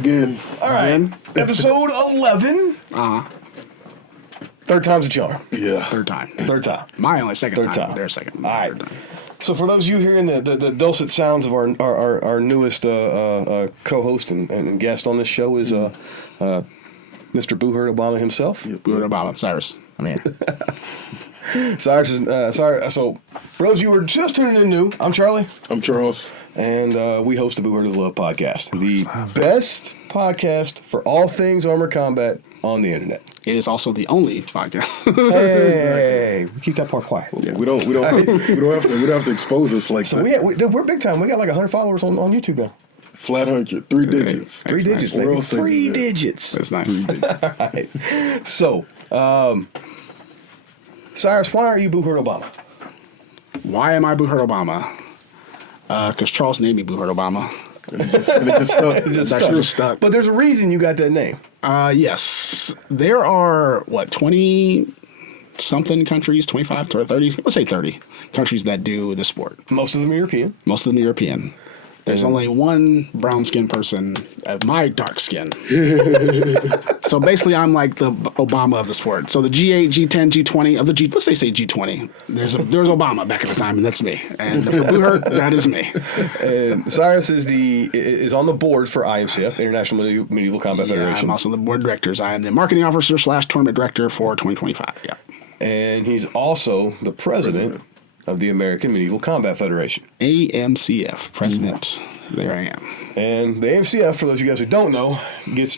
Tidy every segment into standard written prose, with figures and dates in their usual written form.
again. All right. Episode 11. Third time's a charm. Yeah. Third time. Third time. My only second Third time. time. Their second. All right. Third time. So for those of you hearing the dulcet sounds of our newest co-host and guest on this show is Mr. Buhurt Obama himself. Yeah, Buhurt Obama. Cyrus. I'm here. Cyrus is sorry. So for those of you who are just tuning in new, I'm Charlie. I'm Charles. And we host the Buhurt is Love podcast, the best podcast for all things armored combat on the internet. It is also the only podcast. Hey, keep that part quiet. Yeah, we don't have to expose us like So that. we're big time. We got like 100 followers on YouTube now. Flat 100, 3 digits. Three digits. Nice. Baby. We're all 3 saying that. digits. That's nice. All right. So, Cyrus, why are you Buhurt Obama? Why am I Buhurt Obama? Because Charles named me Buhurt Obama. And it just stuck. That just stuck. But there's a reason you got that name. Yes. There are, 20-something countries, 25 to 30, let's say 30 countries that do the sport. Most of them are European. Most of them are European. There's only one brown-skinned person of my dark skin. So basically, I'm like the Obama of the sport. So the G8, G10, G20 of the let's say G20. There's Obama back at the time, and that's me. And for Buhurt, that is me. And Cyrus is on the board for IMCF, International Medieval Combat Yeah, Federation. I'm also the board directors. I am the marketing officer / tournament director for 2025. Yeah. And he's also the president of the American Medieval Combat Federation. AMCF president. There I am. And the AMCF, for those of you guys who don't know, is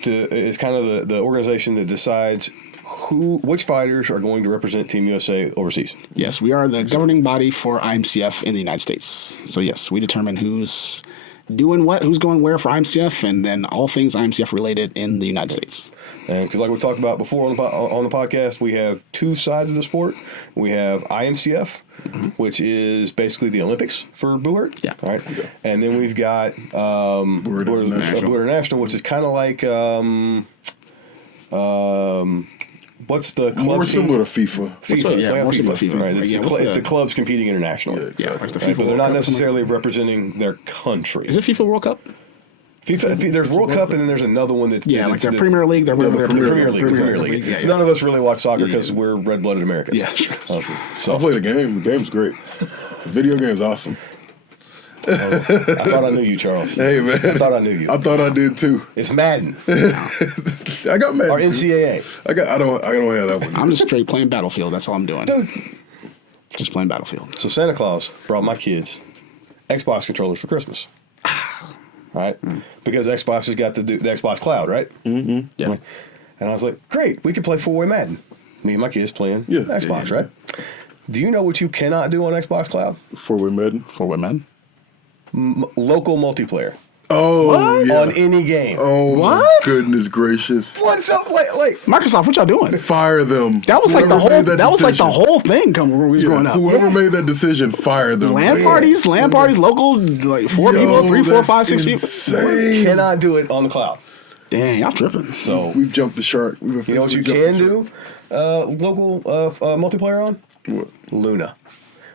kind of the organization that decides which fighters are going to represent Team USA overseas. Yes, we are the governing body for IMCF in the United States. So yes, we determine who's doing what, who's going where for IMCF, and then all things IMCF related in the United States. And because like we've talked about before on the podcast, we have two sides of the sport. We have IMCF, which is basically the Olympics for Buhurt. Yeah. All right. Yeah. And then we've got Buhurt International, which is kind of like what's the club More team? similar to FIFA. FIFA. Yeah, it's like more similar FIFA. to FIFA. Right. It's the clubs competing internationally. Yeah, like the Right, FIFA but they're World not Cup, necessarily representing their country. Is it FIFA World Cup? FIFA, there's World Cup, and then there's another one that's Yeah, like their Premier League. Their Premier League. Yeah, So none of us really watch soccer because we're red-blooded Americans. Yeah, sure. So I played a game. The game's great. The video game's awesome. I thought I knew you, Charles. Hey, man. I thought I knew you. I thought I did too. It's Madden I got mad. or NCAA. I don't have that one. I'm just straight playing Battlefield. That's all I'm doing. Dude. Just playing Battlefield. So Santa Claus brought my kids Xbox controllers for Christmas. Right? Because Xbox has got the Xbox Cloud, right? Mm-hmm. Yeah. And I was like, great, we could play 4-way Madden. Me and my kids playing Xbox, Yeah. right? Do you know what you cannot do on Xbox Cloud? 4-way Madden. 4-way men. Local multiplayer. Oh, What? yeah. On any game. Oh, my What? goodness gracious. What's up? Like Microsoft, what y'all doing? Fire them. That was like the Whoever whole. made That was like the decision. whole thing coming when we was growing up. Whoever made that decision, fire them. LAN parties, local, like 4 people, 3, 4, 5, 6 people. Insane. cannot do it on the cloud. Dang, y'all tripping. So We've jumped the shark. you know what you can do local multiplayer on? What? Luna,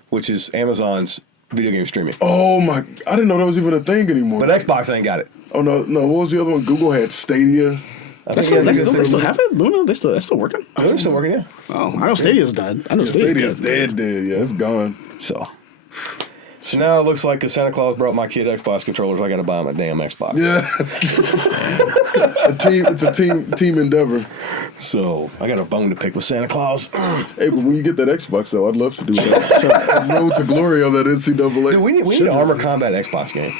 which is Amazon's video game streaming. Oh my! I didn't know that was even a thing anymore. But Xbox ain't got it. Oh no! What was the other one? Google had Stadia. They still have it? Luna? That's still working? Luna's still working, yeah. Oh, I know Stadia's dead. I know Stadia's Stadia's dead. Yeah, it's gone. So now it looks like because Santa Claus brought my kid Xbox controllers, I got to buy him a damn Xbox. Yeah. It's a team endeavor. So I got a bone to pick with Santa Claus. Hey, but when you get that Xbox though, I'd love to do that. Road to glory on that NCAA. Dude, we need an Armor Combat Xbox game.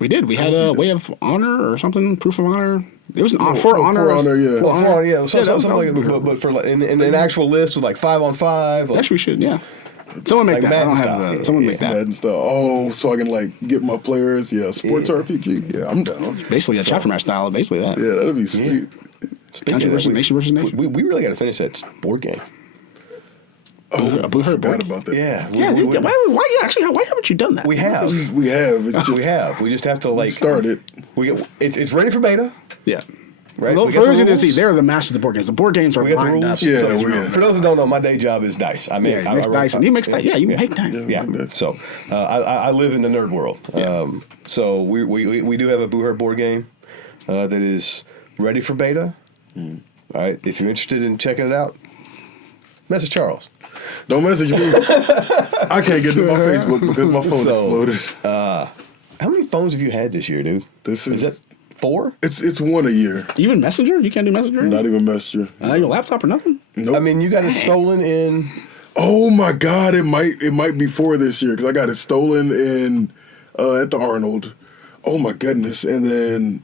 We did. We had a Way of Honor or something, Proof of Honor. It was an For Honor. For Honor, yeah. Well, for, yeah, something like that was but for like, in an actual list with like 5-on-5. Like, Actually, we should, yeah. Someone make Like that. I don't Madden have style. that. Someone make that. Madden stuff. Oh, so I can like get my players. Yeah, sports RPG. Yeah, I'm down. Basically a chapter match style. Basically that. Yeah, that'd be sweet. Speaking Country of versus that, nation versus nation. we really got to finish that board game. Oh, I Buhurt forgot board. about that. Yeah. Why haven't you done that? We have. We have. It's just We have. We just have to like start it. It's ready for beta. Yeah. Right? For We got the those who didn't rules. see, they're the masters of the board games. The board games are We got the lined rules. up. Yeah, So, we are. for those who don't know, my day job is dice. I make Yeah, you mix dice. And you mix dice. Yeah, you make dice. Yeah. So I live in the nerd world. So we do have a Buhurt board game. that is ready for beta. All right, if you're interested in checking it out, message Charles. Don't message me. I can't get to my Facebook because my phone exploded. How many phones have you had this year, dude? Is that 4? It's one a year. Even Messenger? You can't do Messenger? Not even Messenger. Your laptop or nothing? Nope. I mean, you got it stolen in. Oh my God! It might be 4 this year because I got it stolen in at the Arnold. Oh my goodness! And then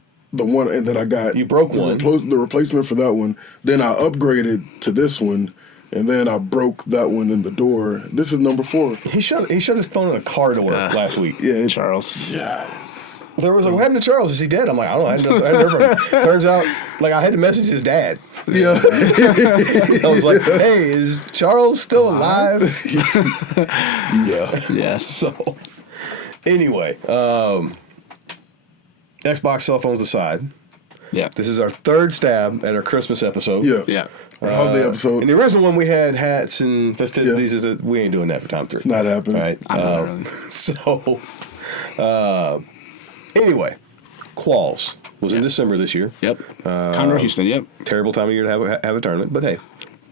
I got You broke one. The replacement for that one. Then I upgraded to this one, and then I broke that one in the door. This is number 4. He shut his phone in a car door last week. Yeah, Charles. Yes. There was like, what happened to Charles? Is he dead? I'm like, I don't know. I hadn't heard from him. Turns out, like, I had to message his dad. Yeah. I was like, hey, is Charles still alive? Yeah. Yeah. So, anyway, Xbox cell phones aside, Yeah. this is our 3rd stab at our Christmas episode. Yeah. Yeah. Our holiday episode. In the original one, we had hats and festivities. Is that we ain't doing that for time 3. It's not happening. All right. I know, really. So, anyway, Quals was in December this year. Yep. Conroe Houston, yep. Terrible time of year to have a tournament, but hey,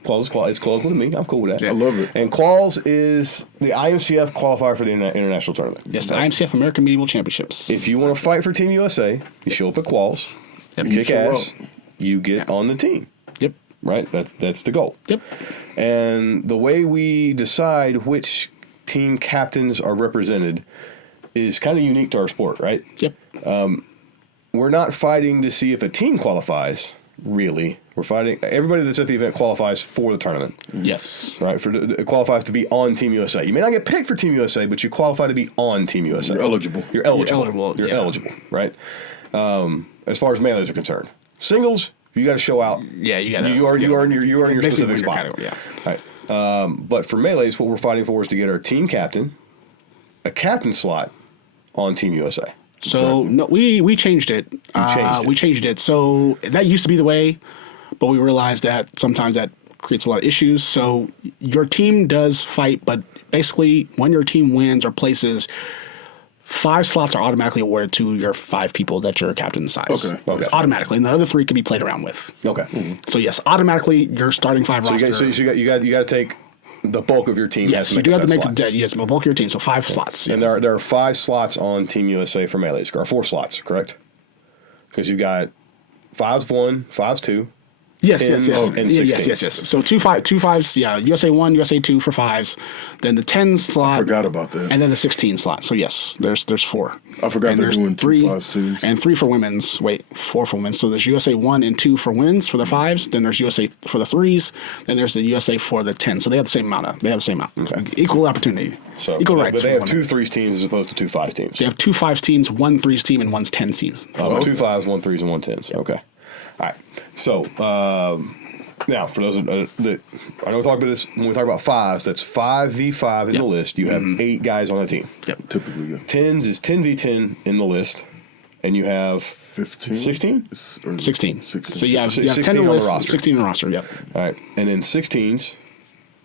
Quals is Quals. It's close with me. I'm cool with that. I love it. And Quals is the IMCF qualifier for the international tournament. Yes, the IMCF American Medieval Championships. If you want to fight for Team USA, you show up at Quals, Yep. kick show ass, you get on the team. Yep. Right? That's the goal. Yep. And the way we decide which team captains are represented is kind of unique to our sport, right? Yep. We're not fighting to see if a team qualifies, really. We're fighting, everybody that's at the event qualifies for the tournament, Yes. right? It qualifies to be on Team USA. You may not get picked for Team USA, but you qualify to be on Team USA. You're eligible. You're eligible. You're eligible, You're yeah. eligible, right? As far as melees are concerned. Singles, you got to show out. Yeah, you got to. You earn your basically specific win your spot. category, yeah. Right. But for melees, what we're fighting for is to get our team captain, a captain slot on Team USA. So no, we changed it. We changed it. So that used to be the way, but we realized that sometimes that creates a lot of issues. So your team does fight, but basically when your team wins or places, 5 slots are automatically awarded to your 5 people that your captain decides. Okay. It's automatically, and the other 3 can be played around with. Okay. So yes, automatically your starting 5 roster. So you got to take the bulk of your team. Yes, you do have to make the bulk of your team. So 5 slots. And yes. there are 5 slots on Team USA for melees, or 4 slots, correct? Because you've got 5s 1, 5s 2. Yes, 10s and 16s. yes. So two fives, yeah. USA 1, USA 2 for 5s. Then the 10 slot. I forgot about that. And then the 16 slot. So yes, there's 4. I forgot and they're there's doing 3 2 5 teams. and 3 for women's. Wait, 4 for women's. So there's USA 1 and 2 for women's for the 5s. Then there's USA for the 3s. Then there's the USA for the 10s. So they have the same amount. They have the same amount. Okay. Equal opportunity. So, equal rights. But they for have women. 2 3s teams as opposed to 2 5s teams. They have 2 5s teams, 1 3s team, and 1 10 teams. 2 5s, 1 3s, and 1 10s. Okay. All right. So, now, for those that I know we talk about this when we talk about 5s, that's 5v5 in the list. You have 8 guys on a team. Yep. Typically, yeah. 10s is 10v10 in the list, and you have 15? 16? 16. 16. So you have 10 16 on the on the list, roster. 16 on the roster, yep. All right, and then 16s,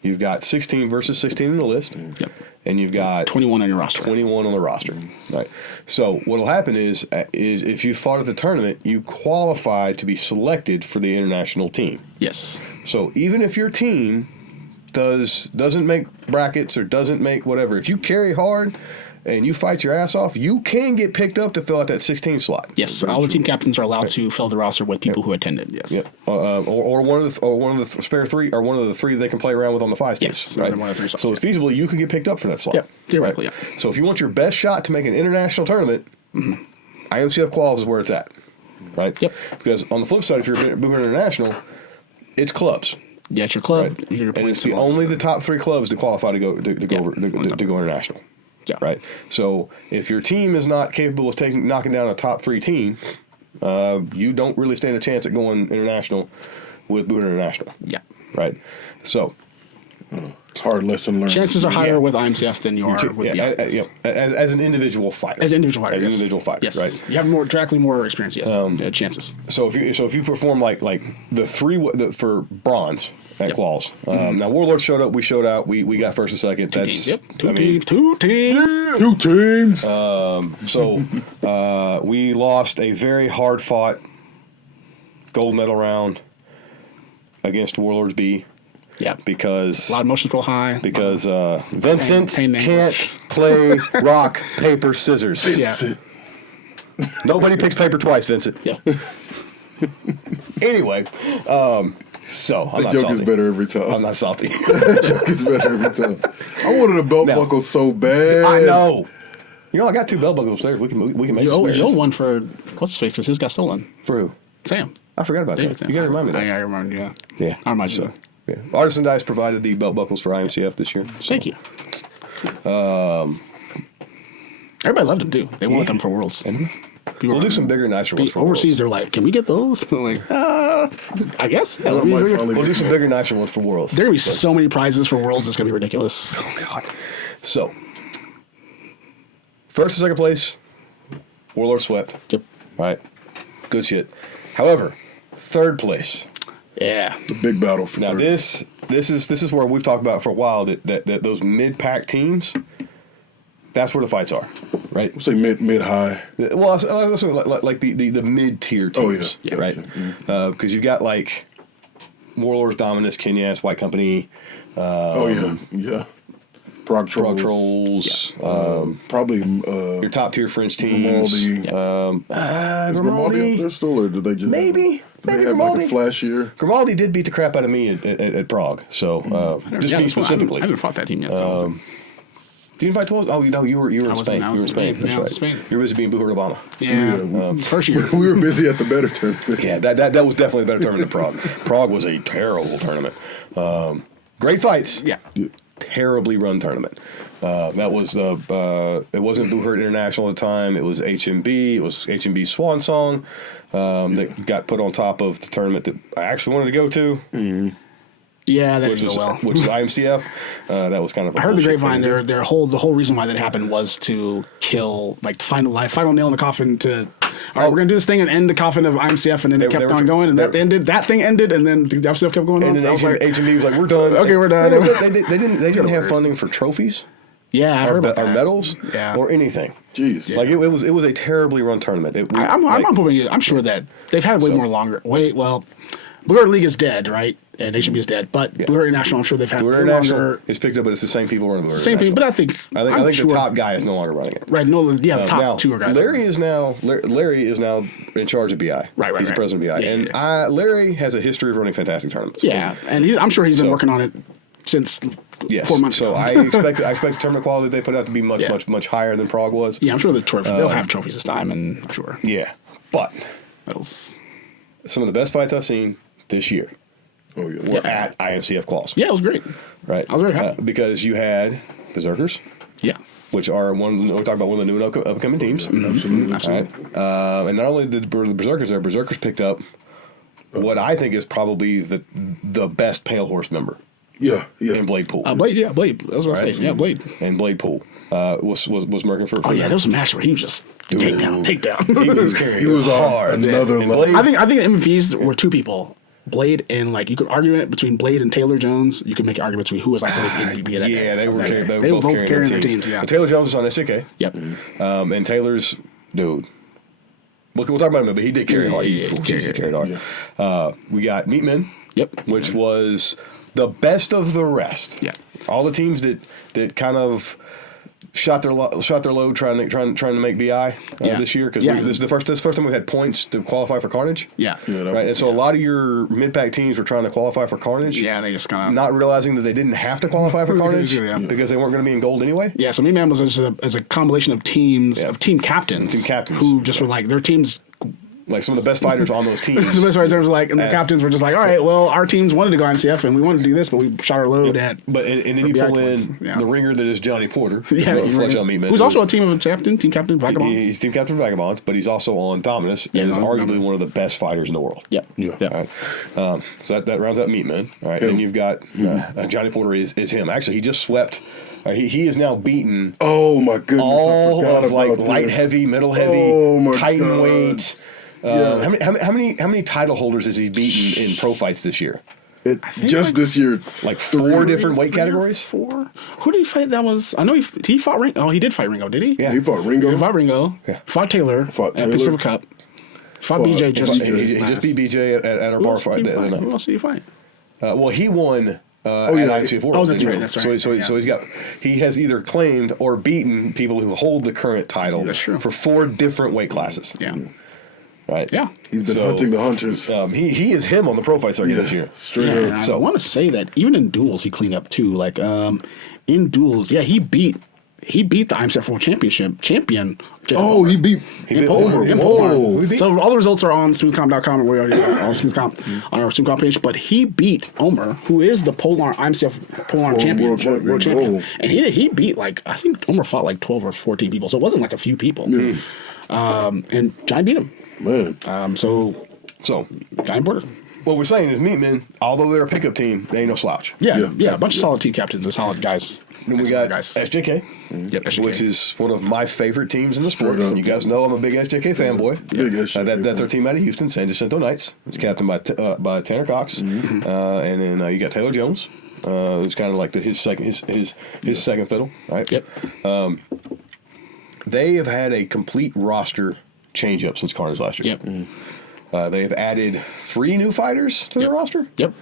you've got 16 versus 16 in the list, Yep. and you've got 21 on your roster. 21 on the roster. All right. So what'll happen is if you fought at the tournament, you qualify to be selected for the international team. Yes. So even if your team doesn't make brackets or doesn't make whatever, if you carry hard and you fight your ass off, you can get picked up to fill out that 16 slot. Yes, all the team captains are allowed to fill the roster with people who attended. Yes. Yep. Or one of the spare 3, or one of the 3 they can play around with on the 5 Yes, teams. Right. one of the 3 slots, So it's yeah. feasible you could get picked up for that slot. Yep, theoretically, Right? yeah. So if you want your best shot to make an international tournament, IMCF quals is where it's at. Right. Yep. Because on the flip side, if you're Buhurt International, it's clubs. Yeah, it's your club. Right. Your And points it's only the top 3 clubs that qualify to go international. Yeah. Right. So if your team is not capable of knocking down a top 3 team, you don't really stand a chance at going international with Buhurt International. Yeah. Right. So It's a hard lesson learned. Chances are higher with IMCF than you are with the others. as an individual fighter. As an individual fighter. As an yes. individual fighter. Yes. Right. You have directly more experience. Yes. Chances. So if you perform like the 3 for bronze at quals. Now Warlord showed up. We showed out. We got first and second. That's Teams. Yep. Two teams. 2 teams. So we lost a very hard fought gold medal round against Warlords B. Yeah. Because a lot of emotions real high. Because Vincent pain can't play rock, paper, scissors. Yeah. Nobody picks paper twice, Vincent. Yeah. Anyway, so I'm That not joke salty. is better every time. I'm not salty. That joke is better every time. I wanted a belt buckle so bad. I know. You know, I got 2 belt buckles upstairs. We can make some You spares. owe one for what's his face? Because his got stolen. For who? Sam. I forgot about that. Sam. You got to remind me of that. I remember. Yeah. Yeah. I remind you. Yeah. Artisan Dice provided the belt buckles for IMCF this year. Thank you. Everybody loved them too. They wanted them for Worlds. We'll do some bigger, nicer ones for overseas. Worlds. They're like, can we get those? I'm like, I guess. Yeah, I might finally We'll do some bigger, nicer ones for Worlds. there are gonna be so many prizes for Worlds. It's gonna be ridiculous. Oh, God. So, first and second place, Warlord swept. Yep. All right. Good shit. However, third place. Yeah. the big battle for Now third. this is where we've talked about for a while that those mid-pack teams, that's where the fights are, right? We'll say mid high. Well, also like the mid-tier teams, yeah. right? Because you've got like Warlords, Dominus, Kenyas, White Company, Yeah. Prague Frog Trolls. Trolls, Probably your top-tier French teams. Grimaldi. Is Grimaldi up Grimaldi, there still, or did they just maybe they have Grimaldi. like a flashier? Grimaldi did beat the crap out of me at Prague. So just me specifically. I haven't fought that team yet. So. Did you fight 12? Oh, no, you were in wasn't- Spain. I You were in was Spain. in That's Spain. Yeah, I right. was in Spain. You were busy being Buhurt Obama. Yeah. First year. We were busy at the better tournament. Yeah, that was definitely a better tournament than Prague. Prague was a terrible tournament. Great fights. Yeah. Terribly run tournament. That was it wasn't Buhurt International at the time. It was HMB. It was HMB Swan Song that got put on top of the tournament that I actually wanted to go to. Yeah, that Which didn't was, go well. which was IMCF. That was kind of. I heard the grapevine. The whole reason why that happened was to kill, like, the final nail in the coffin. To all right, we're gonna do this thing and end the coffin of IMCF, and then it They kept were- on going, and that they- ended. That thing ended, and then the IMCF kept going on. And then I was like, HMB was like, "We're done." Okay, we're done. They didn't have funding for trophies yeah, I heard about or that. medals Yeah. or anything. Jeez. Like it was a terribly run tournament. I'm sure that they've had way more longer. Well, Buhurt League is dead, right? And HMB is dead, but Buhurt International, I'm sure they've had Buhurt way International longer. is picked up, but it's the same people running Buhurt Same thing, but International. I think I think the top guy is no longer running it. Right? No, yeah, the top Now, two are guys. Larry is now in charge of BI. Right, He's the right. president of BI, Yeah, and Larry has a history of running fantastic tournaments. Yeah, and I'm sure he's been working on it since Yes. 4 months so ago. I expect the tournament quality they put out to be much higher than Prague was. Yeah, I'm sure they'll have trophies this time, and I'm sure Yeah, but medals. some of the best fights I've seen this year Oh yeah. were at IMCF quals. Yeah, it was great. Right. I was very happy. Because you had Berserkers, Yeah, which are we're talking about one of the new and upcoming teams. Absolutely. absolutely. Right? And not only did the Berserkers there, Berserkers picked up what I think is probably the best Pale Horse member Yeah. in Blade Pool. Blade. Yeah, Blade. That was what I was Right. saying. Yeah, Blade. And Blade Pool was working for. Oh yeah, there was a match where he was just take down. He was carrying He was hard. on another And level. Blade- I think the MVPs were two people. Blade and, like, you could argue it between Blade and Taylor Jones. You could make an argument between who was like the MVP of that Yeah, day. they were They both were carrying their teams. Yeah. And Taylor Jones was on SJK. Yep. And Taylor's dude. We'll talk about him, but he did carry hard. Yeah, he carried hard. We got Meatmen. Yep. Which was the best of the rest. Yeah. All the teams that kind of shot their load trying to make BI this year because this is the first time we've had points to qualify for Carnage. Yeah. Right, and so a lot of your mid-pack teams were trying to qualify for Carnage. Yeah, they just kind of Not realizing that they didn't have to qualify for Carnage Yeah. because they weren't going to be in gold anyway. Yeah, so Man was as a combination of teams of team captains, who just were like their teams. Like some of the best fighters on those teams. The best fighters were like, and the captains were just like, all right, well, our teams wanted to go IMCF and we wanted to do this, but we shot our load at. But and then you BI pull points. in Yeah. the ringer that is Johnny Porter. Yeah, Fletch on Meatman, who's also a team captain, Vagabonds. He's team captain for Vagabonds, but he's also on Dominus and is on arguably Dominus. one of the best fighters in the world. Yeah. All right. So that rounds out Meatman. All right. Then you've got Johnny Porter is him. Actually, he just swept. He is now beaten Oh my goodness! I all forgot of like about light this. heavy, middle heavy, Oh, my Titan God. weight. How many title holders has he beaten in pro fights this year? Just like- this year, Like four different weight categories. Four. Who did he fight? That was I know he fought Ringo. Oh, he did fight Ringo, did he? Yeah. he fought Ringo. He fought Ringo. Yeah. Fought Taylor. Fought At Taylor. Pacific Cup. Fought BJ just He just beat BJ at our bar fight. Who else did you fight? Well, he won. yeah. At IMCF Worlds. Oh, that's right. That's right. So he has either claimed or beaten people who hold the current title That's true. for 4 different weight classes. Yeah. Right. Yeah. He's been hunting the hunters. He is him on the pro fight circuit this year. Straight Yeah, and up. I want to say that even in duels he cleaned up too. Like in duels, he beat the IMCF World champion. Oh, he beat Homer. Whoa. So all the results are on smoothcomp.com or wherever on smoothcomp on our smoothcomp page. But he beat Omer, who is the IMCF polearm champion, world champion, Whoa. and he beat I think Omer fought 12 or 14 people, so it wasn't like a few people. And Giant beat him. Man. So Giant Border. What we're saying is Meatmen, although they're a pickup team, they ain't no slouch. Yeah, a bunch of solid team captains and solid guys. Then we got guys. SJK, Yep, SJK. which is one of my favorite teams in the sport. Straight up. You guys know I'm a big SJK fanboy. Big SJK That's our team out of Houston, San Jacinto Knights. It's captained by Tanner Cox, and then you got Taylor Jones, who's kind of like his second fiddle, right? Yep. They have had a complete roster change up since Carnage last year. Yep. They have added 3 new fighters to their roster. Yep.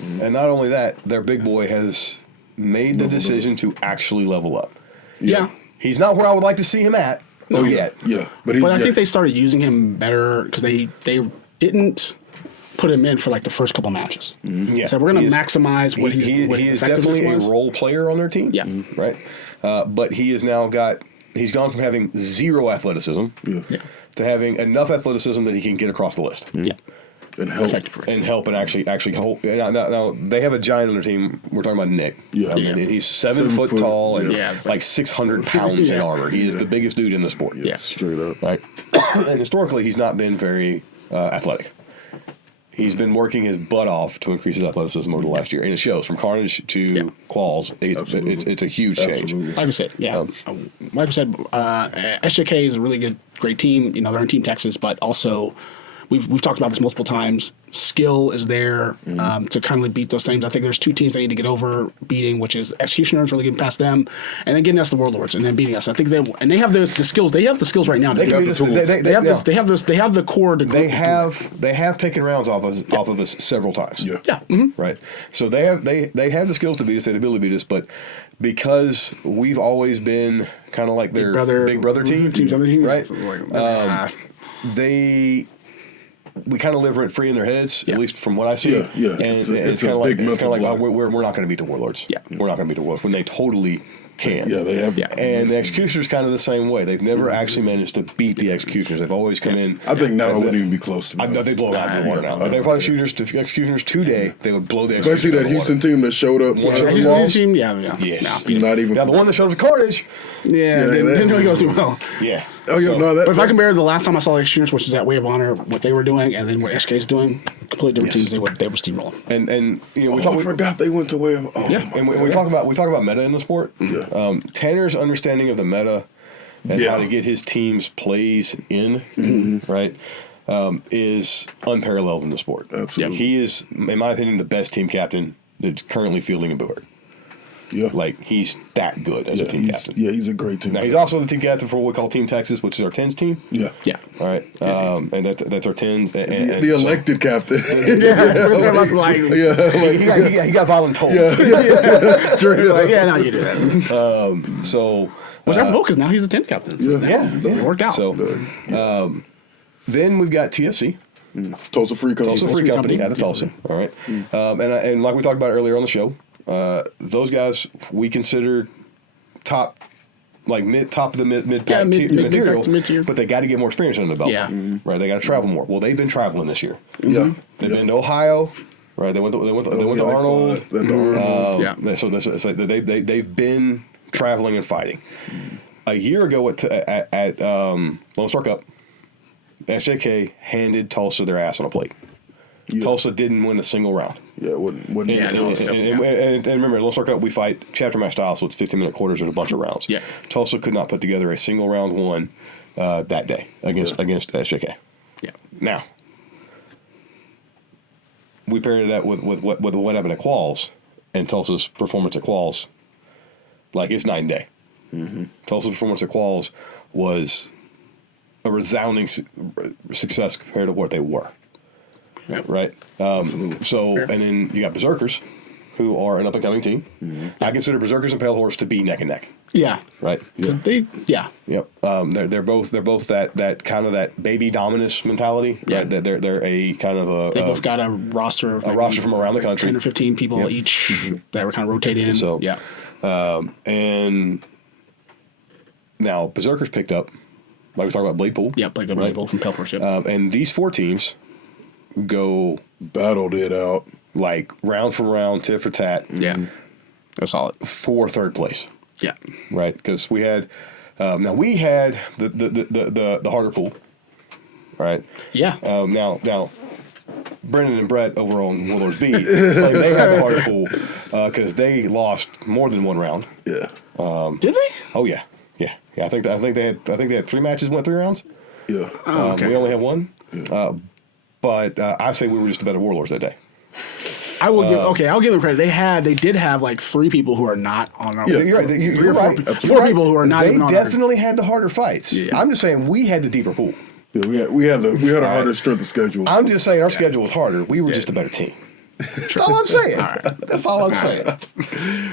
And not only that, their big boy has made the decision to actually level up. Yeah. He's not where I would like to see him at yet. Yeah. But I think they started using him better because they didn't put him in for the first couple matches. Yeah. So we're going to maximize what he his is definitely effectiveness a was. role player on their team. Yeah. Right. But he has now he's gone from having 0 athleticism Yeah. to having enough athleticism that he can get across the list. Yeah. And help. Effective. And actually hold. Now they have a giant on their team. We're talking about Nick. Yeah. And he's 7 foot tall and Yeah. 600 pounds in armor. He is the biggest dude in the sport. Yeah. Straight up. Right. And historically, he's not been very athletic. He's been working his butt off to increase his athleticism over the last year, and it shows from Carnage to Quals. It's a huge change. Absolutely. Like I said, like I said, SJK is a really great team. They're in Team Texas, but also we've talked about this multiple times. Skill is there to kind of beat those things. I think there's 2 teams they need to get over beating, which is Executioners, really getting past them, and then getting us the World Lords, and then beating us. I think they have the skills. They have the skills right now. They have the core to. They have taken rounds off of us several times. Yeah. Yeah. Mm-hmm. Right. So they have the skills to beat us. They have the ability to beat us, but because we've always been kind of like their big brother team, right? We kind of live rent free in their heads, at least from what I see. Yeah. And it's kind of like oh, we're not going to beat the Warlords. Yeah. We're not going to beat the Warlords when they totally can. Yeah, they have. Yeah. And the Executioners kind of the same way. They've never actually managed to beat the Executioners. They've always come in. I think now it wouldn't even be close to that. They blow out the water now. If they fought Executioners today, they would blow the Especially Executioners that Houston team that showed up. Houston team, Yes. Not even. Now the one that showed the Carnage. Didn't really go too well. Yeah. Oh, yeah, no, that. But if I compare the last time I saw the Executioners, which is at Way of Honor, what they were doing, and then what SK is doing, completely different teams. They were steamrolling. And I forgot they went to Way of. Oh, Yeah. And we talk about meta in the sport. Yeah. Tanner's understanding of the meta and how to get his team's plays in, right, is unparalleled in the sport. Absolutely. He is, in my opinion, the best team captain that's currently fielding in Buhurt. Yeah. He's that good as a team captain. Yeah, he's a great team. Now, he's also the team captain for what we call Team Texas, which is our 10s team. Yeah. Yeah. All right. And that's our 10s. And The elected captain. He got voluntold. Yeah. Straight up. Yeah, now you do that. So. Which I'm because now he's the 10th captain. So it worked out. So, then we've got TFC. Tulsa Free Company. Tulsa Free Company out of Tulsa. All right. And like we talked about earlier on the show, those guys we consider top of the mid material, but they got to get more experience under the belt. Yeah. Right. They got to travel more. Well, they've been traveling this year. Yeah. They've been to Ohio. Right. They went to Arnold. So they've been traveling and fighting. A year ago at Lone Star Cup, SJK handed Tulsa their ass on a plate. Yeah. Tulsa didn't win a single round. Yeah, it wouldn't. And remember, Lone Star Cup, we fight chapter match style, so it's 15-minute quarters and a bunch of rounds. Yeah. Tulsa could not put together a single round one that day against SJK. Yeah. Now, we paired that with what happened at Quals and Tulsa's performance at Quals. It's night and day. Tulsa's performance at Quals was a resounding success compared to what they were. Yep. Right? So, and then you got Berserkers, who are an up-and-coming team. Mm-hmm. I consider Berserkers and Pale Horse to be neck and neck. Yeah. Right? Yeah. Yep. They're both that kind of that baby dominus mentality. Yeah. Right? They're a kind of a... They both got a roster from around the country. 10 or 15 people each that were kind of rotating. So, yeah. And now Berserkers picked up, like we talked about, Blade Pool. Yeah, picked up Blade Pool from Pale Horse. And these 4 teams battled it out. Like round for round, tit for tat. Yeah. That's solid. For third place. Yeah. Right? Because we had... now, we had the harder pool. Right? Yeah. Now, Brendan and Brett over on Warlords B, like, they had the harder pool because they lost more than one round. Yeah. Did they? Oh yeah. I think they had 3 matches, went 3 rounds. Yeah. We only had 1. Yeah. But I say we were just the better Warlords that day. I will I'll give them credit. They did have like 3 people who are not on our. Yeah, you're right. You're right. 4 people who are not. They even on definitely had the harder fights. Yeah. I'm just saying we had the deeper pool. Yeah, we had a harder strength of schedule. I'm just saying our schedule was harder. We were just a better team. That's all I'm saying. That's all I'm saying.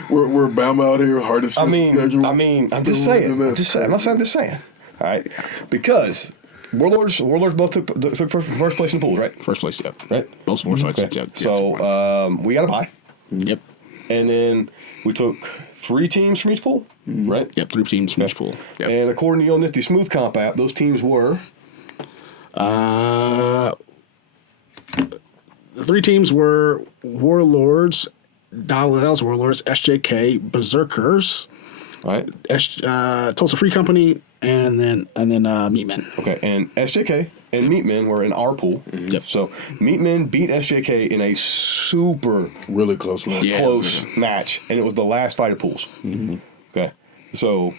We're Bama out here, hardest schedule. I'm just saying. I'm just saying. All right, because Warlords both took first place in the pool, right? First place, yeah. Right. Both sports fights. Okay. Yeah. So we got a bye. Yep. And then we took 3 teams from each pool, right? Yep. 3 teams from each pool. Yep. And according to the old Nifty Smooth Comp app, those teams were. The 3 teams were Warlords, Dallas Warlords, SJK, Berserkers, Right. Tulsa Free Company, and then Meatmen. Okay, and SJK and Meatmen were in our pool. Mm-hmm. Yep. So Meatmen beat SJK in a super really close match. Match, and it was the last fight of pools. Mm-hmm. Okay, so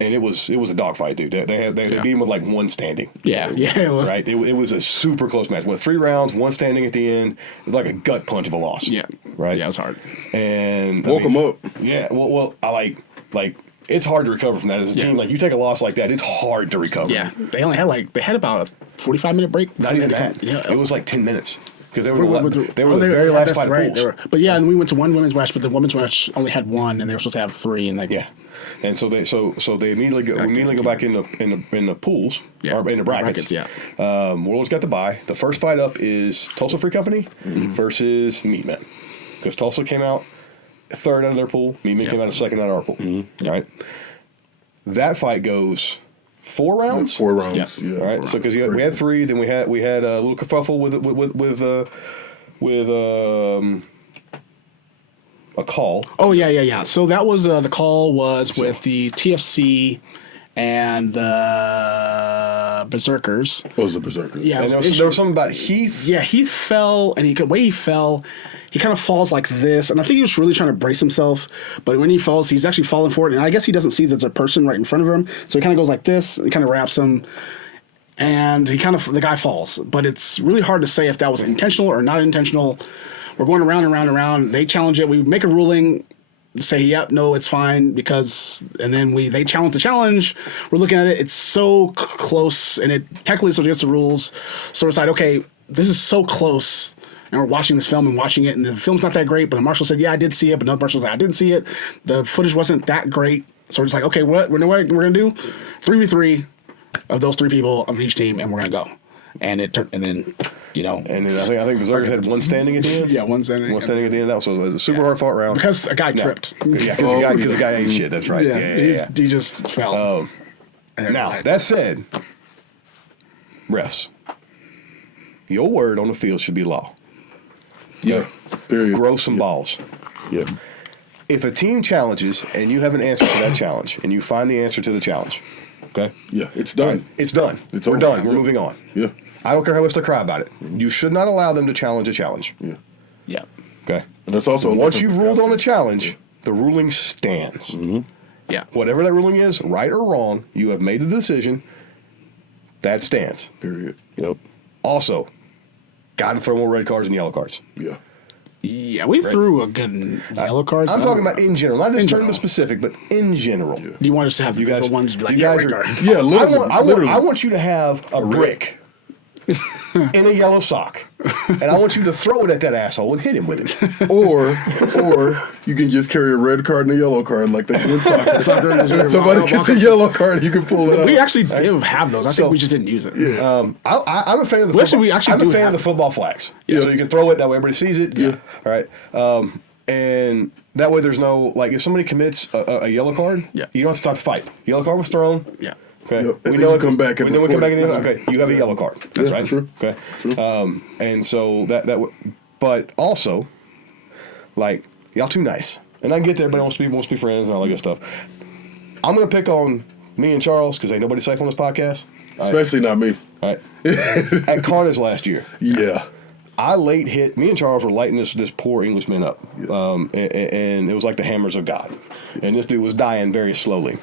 and it was a dogfight, dude. They beat him with like 1 standing. Yeah, it was. Right. It was a super close match. Went 3 rounds, 1 standing at the end. It was like a gut punch of a loss. Yeah. Right. Yeah, it was hard. And woke them up. Yeah. Well, I like. It's hard to recover from that as a team. Like, you take a loss like that, it's hard to recover. Yeah, they only had about a 45-minute break. Not even that. Yeah, it was like 10 minutes because they were the very last fight of pools. But yeah, and we went to 1 women's match, but the women's match only had 1, and they were supposed to have 3. And and so they immediately go back in the pools or in the brackets. Warlords got the bye. The first fight up is Tulsa Free Company versus Meatmen, because Tulsa came out 3rd out of their pool. Meatmen came out 2nd out of our pool. Mm-hmm. Right. That fight goes 4 rounds. 4 rounds. Yeah. All right. So because we had 3, then we had a little kerfuffle with a call. Oh yeah. So that was the call was with the TFC and the Berserkers. What was the Berserkers? Yeah. And there was something about Heath. Yeah, Heath fell, and the way he fell, he kind of falls like this, and I think he was really trying to brace himself, but when he falls, he's actually falling forward, and I guess he doesn't see that there's a person right in front of him, so he kind of goes like this, and kind of wraps him, and the guy falls. But it's really hard to say if that was intentional or not intentional. We're going around and around and around. They challenge it. We make a ruling, say, yep, no, it's fine, and then they challenge the challenge. We're looking at it. It's so close, and it technically is against the rules. So we decide, okay, this is so close, and we're watching this film and watching it, and the film's not that great, but the marshal said, yeah, I did see it, but another marshal said, I didn't see it. The footage wasn't that great. So we're just like, okay, what we're going to do? 3v3 of those 3 people of each team, and we're going to go. And it turned, and then, And then I think Berserkers had 1 standing at the end. Yeah, 1 standing. 1 standing at the end. That was a super hard fought round. Because a guy tripped. Yeah, because the guy ate shit. That's right. Yeah. He just fell. Now, that said, refs, your word on the field should be law. Yeah. Period. Grow some balls. Yeah. If a team challenges and you have an answer to that challenge and you find the answer to the challenge, okay? Yeah, it's done. It's done. We're over. done. We're moving on. Yeah. I don't care how much they cry about it. You should not allow them to challenge a challenge. Yeah. Yeah. Okay? And that's also once you've ruled on a challenge, the ruling stands. Mm-hmm. Yeah. Whatever that ruling is, right or wrong, you have made a decision. That stands. Period. Yep. Also, got to throw more red cards and yellow cards. Yeah. Yeah, we threw a good yellow card. I'm talking about in general, not just tournament general. specific, but in general. Do you want us to have You guys, different ones? Be like, you guys red are. card. Yeah, literally. I want you to have a brick in a yellow sock, and I want you to throw it at that asshole and hit him with it. Or you can just carry a red card and a yellow card like they do in soccer. If somebody gets a yellow card, you can pull it out. We actually did have those. I think we just didn't use it. Yeah. I'm a fan of the. Well, actually, we actually I'm do a fan have of the football flags. Yeah. So you can throw it that way, everybody sees it. Yeah. All right. And that way, there's no like if somebody commits a yellow card, Yeah. you don't have to stop the fight. Yellow card was thrown. Yeah. Okay. Yep. And then you come back and we come back and report it. okay, you have a yellow card. That's Yeah, right. true. Okay. True. And so but also, like y'all too nice, and I get that everybody wants to be friends and all that good stuff. I'm gonna pick on me and Charles because ain't nobody safe on this podcast. Especially not me. All right. At Carnage last year, Yeah. I late hit. Me and Charles were lighting this poor Englishman up, and it was like the hammers of God. And this dude was dying very slowly,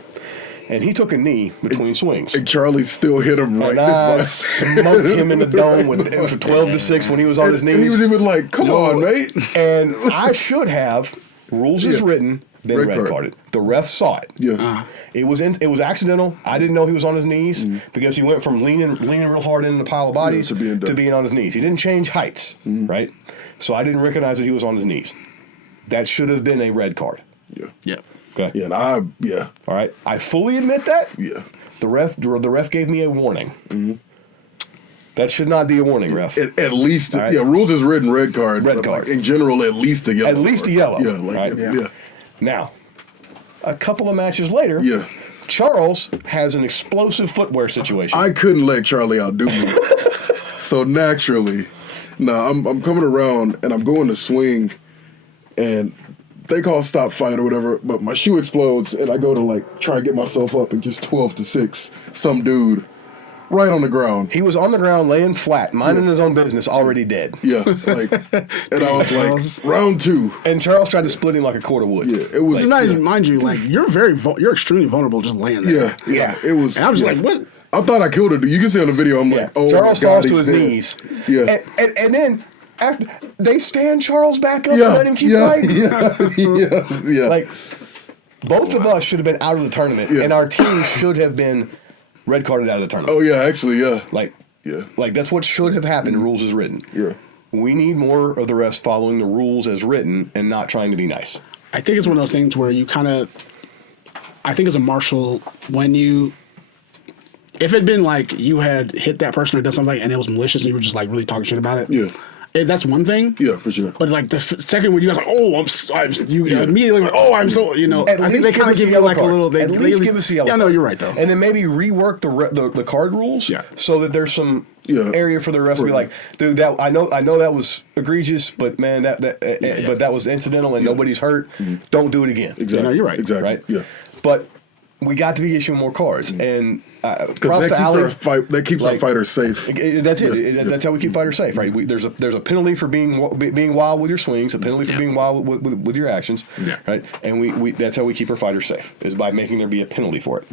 and he took a knee between swings. And Charlie still hit him right And I this smoked him in the dome when it was 12-6 when he was on his And he knees. was even like, "Come on, mate." And I should have rules as Yeah. written been Red red card. carded. The ref saw it. Yeah. It was accidental. I didn't know he was on his knees because he went from leaning real hard into the pile of bodies to being done. on his knees. He didn't change heights, right? So I didn't recognize that he was on his knees. That should have been a red card. Yeah. Yeah. Okay. Yeah. And All right. I fully admit that. Yeah. The ref gave me a warning. That should not be a warning, ref. At least, right. yeah, rules is written red card. Red but, card. Like, in general, at least a yellow. At least card. a yellow. Yeah, like right? yeah. Now, a couple of matches later, Yeah. Charles has an explosive footwear situation. I couldn't let Charlie outdo me. So naturally, I'm coming around and I'm going to swing, and they call stop fight or whatever, but my shoe explodes and I go to like try and get myself up and just 12-6 some dude right on the ground. He was on the ground laying flat, minding his own business, already dead. Yeah, like, and I was like, round 2. And Charles tried to split him like a cord of wood. Yeah, it was. Mind you, like you're extremely vulnerable just laying there. Yeah, it was. And I was just like, what? I thought I killed it. You can see on the video. I'm like, oh, Charles my God, falls to he's his dead. knees. Yeah. And then after they stand Charles back up and let him keep fighting. Yeah. Like both of us should have been out of the tournament, and our team should have been red carded out of the tournament. Oh yeah, actually, yeah. Like that's what should have happened. Rules as written. Yeah. We need more of the refs following the rules as written and not trying to be nice. I think it's one of those things where you kind of, I think as a marshal, if it had been like you had hit that person or done something and it was malicious and you were just like really talking shit about it, Yeah. That's one thing. Yeah, for sure. But like the second when you guys like, oh, you immediately like, oh, I'm so, I think they kind of give you like a little. At least give us a yellow. Yeah, no, you're right though. And then maybe rework the card rules. Yeah. So that there's some area for the rest to be like, dude, that I know that was egregious, but man, but that was incidental and nobody's hurt. Don't do it again. Exactly. Yeah, no, you're right. Exactly. Right. Yeah. But we got to be issuing more cards, and props That to Ali. that keeps our fighters safe. That's it. That's how we keep fighters safe, right? There's a penalty for being wild with your swings, a penalty for being wild with your actions, right? And we that's how we keep our fighters safe, is by making there be a penalty for it.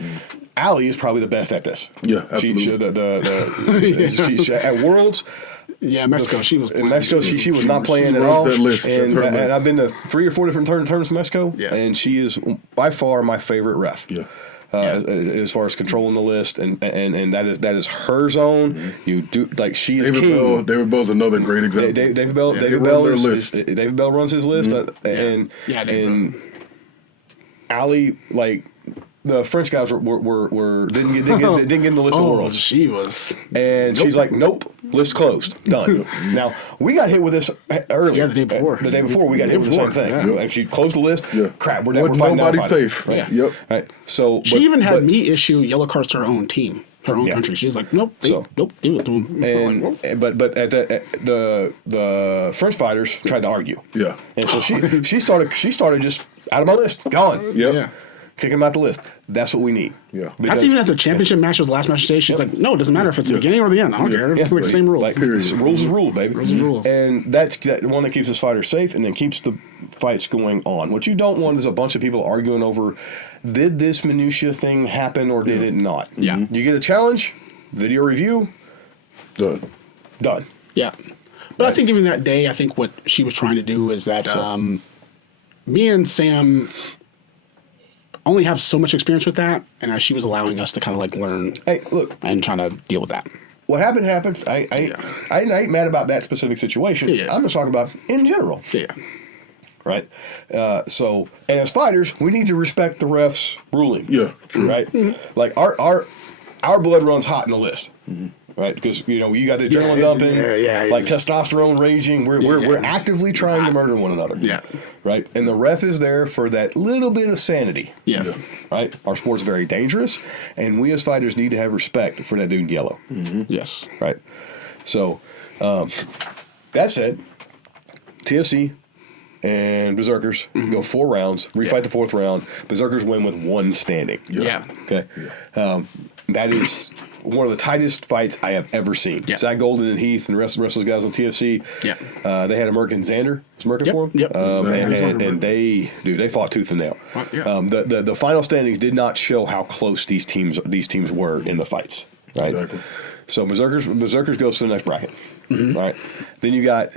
Ali is probably the best at this. Yeah, absolutely. She at Worlds. Yeah, Mexico. She was in Mexico. She was not playing at runs all. that list. That's And her list. I've been to 3 or 4 different tournaments in Mexico, and she is by far my favorite ref. Yeah. As far as controlling the list, and that is her zone. You do like she is David king. Bell. David Bell's another great example. David Bell. They David run Bell their is list. David Bell runs his list, and Ali, like the French guys didn't get in the list of worlds. She was, and she's like, nope, list closed, done. Now we got hit with this earlier. Yeah, the day before. The day before we got hit with the same thing. Yeah. And she closed the list. Yeah. Crap, we're With fighting nobody now, safe. Yeah. Yep. Right. So she even had me issue yellow cards to her own team, her own country. She's like, nope, So- nope, give it to them. And but at the French fighters tried to argue. Yeah. And so she started just out of my list, gone. Yep. Yeah. Kicking them out the list. That's what we need. Yeah. That's Because- even at the championship match, was the last match today. She's like, no, it doesn't matter if it's the beginning or the end. I don't care. It's like the same rules. Like, rules is rules, baby. Rules is rules. And that's that one that keeps us fighters safe and then keeps the fights going on. What you don't want is a bunch of people arguing over, did this minutia thing happen or did it not? Yeah. You get a challenge, video review, Done. done. Yeah. But I think even that day, I think what she was trying to do is that me and Sam only have so much experience with that, and she was allowing us to kind of like learn. Hey, look, and trying to deal with that. what happened happened. I ain't mad about that specific situation. Yeah. I'm just talking about in general. Yeah. Right. So, and as fighters, we need to respect the refs' ruling. Yeah, true. Right. Like our blood runs hot in the list. Right, because you got the adrenaline dumping, like testosterone raging. We're actively trying to murder one another. Yeah, right. And the ref is there for that little bit of sanity. Yeah, right. Our sport's very dangerous, and we as fighters need to have respect for that dude in yellow. Yes, right. So, that said, TFC and Berserkers go 4 rounds, refight the 4th round. Berserkers win with 1 standing. Yeah. Okay. That is one of the tightest fights I have ever seen. Yeah. Zach Golden and Heath and the rest of those guys on TFC. Yeah. They had a Merkin Xander. Was Merkin for him? Yep. And they fought tooth and nail. Yeah. The final standings did not show how close these teams were in the fights. Right. Exactly. So Berserkers goes to the next bracket. Right. Then you got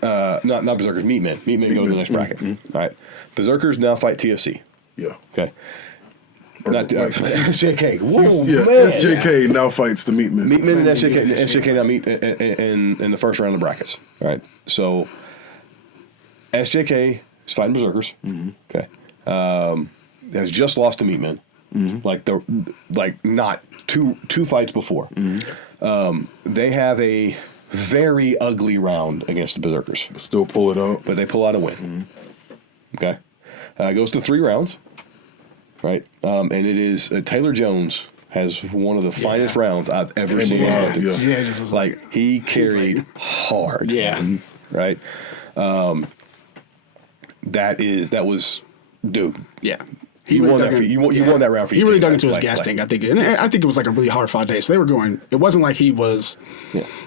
not Berserkers, Meatmen. Meatmen go to the next bracket. All right. Berserkers now fight TFC. Yeah. Okay. Not SJK. Whoa, Yeah, man. SJK now fights the Meatmen. Meatmen and SJK now meet in the first round of brackets. All right. So SJK is fighting Berserkers. Okay. Has just lost to Meatmen. Like not two fights before. They have a very ugly round against the Berserkers. Still pull it out. But they pull out a win. Okay. Goes to 3 rounds. Right. And it is Taylor Jones has one of the finest rounds I've ever seen. Just like he carried hard. Yeah. Right. That was dude. Yeah. You won that round for He your really team, dug into his like, gas tank, I think. And I think it was like a really hard fought day. So they were going, it wasn't like he was,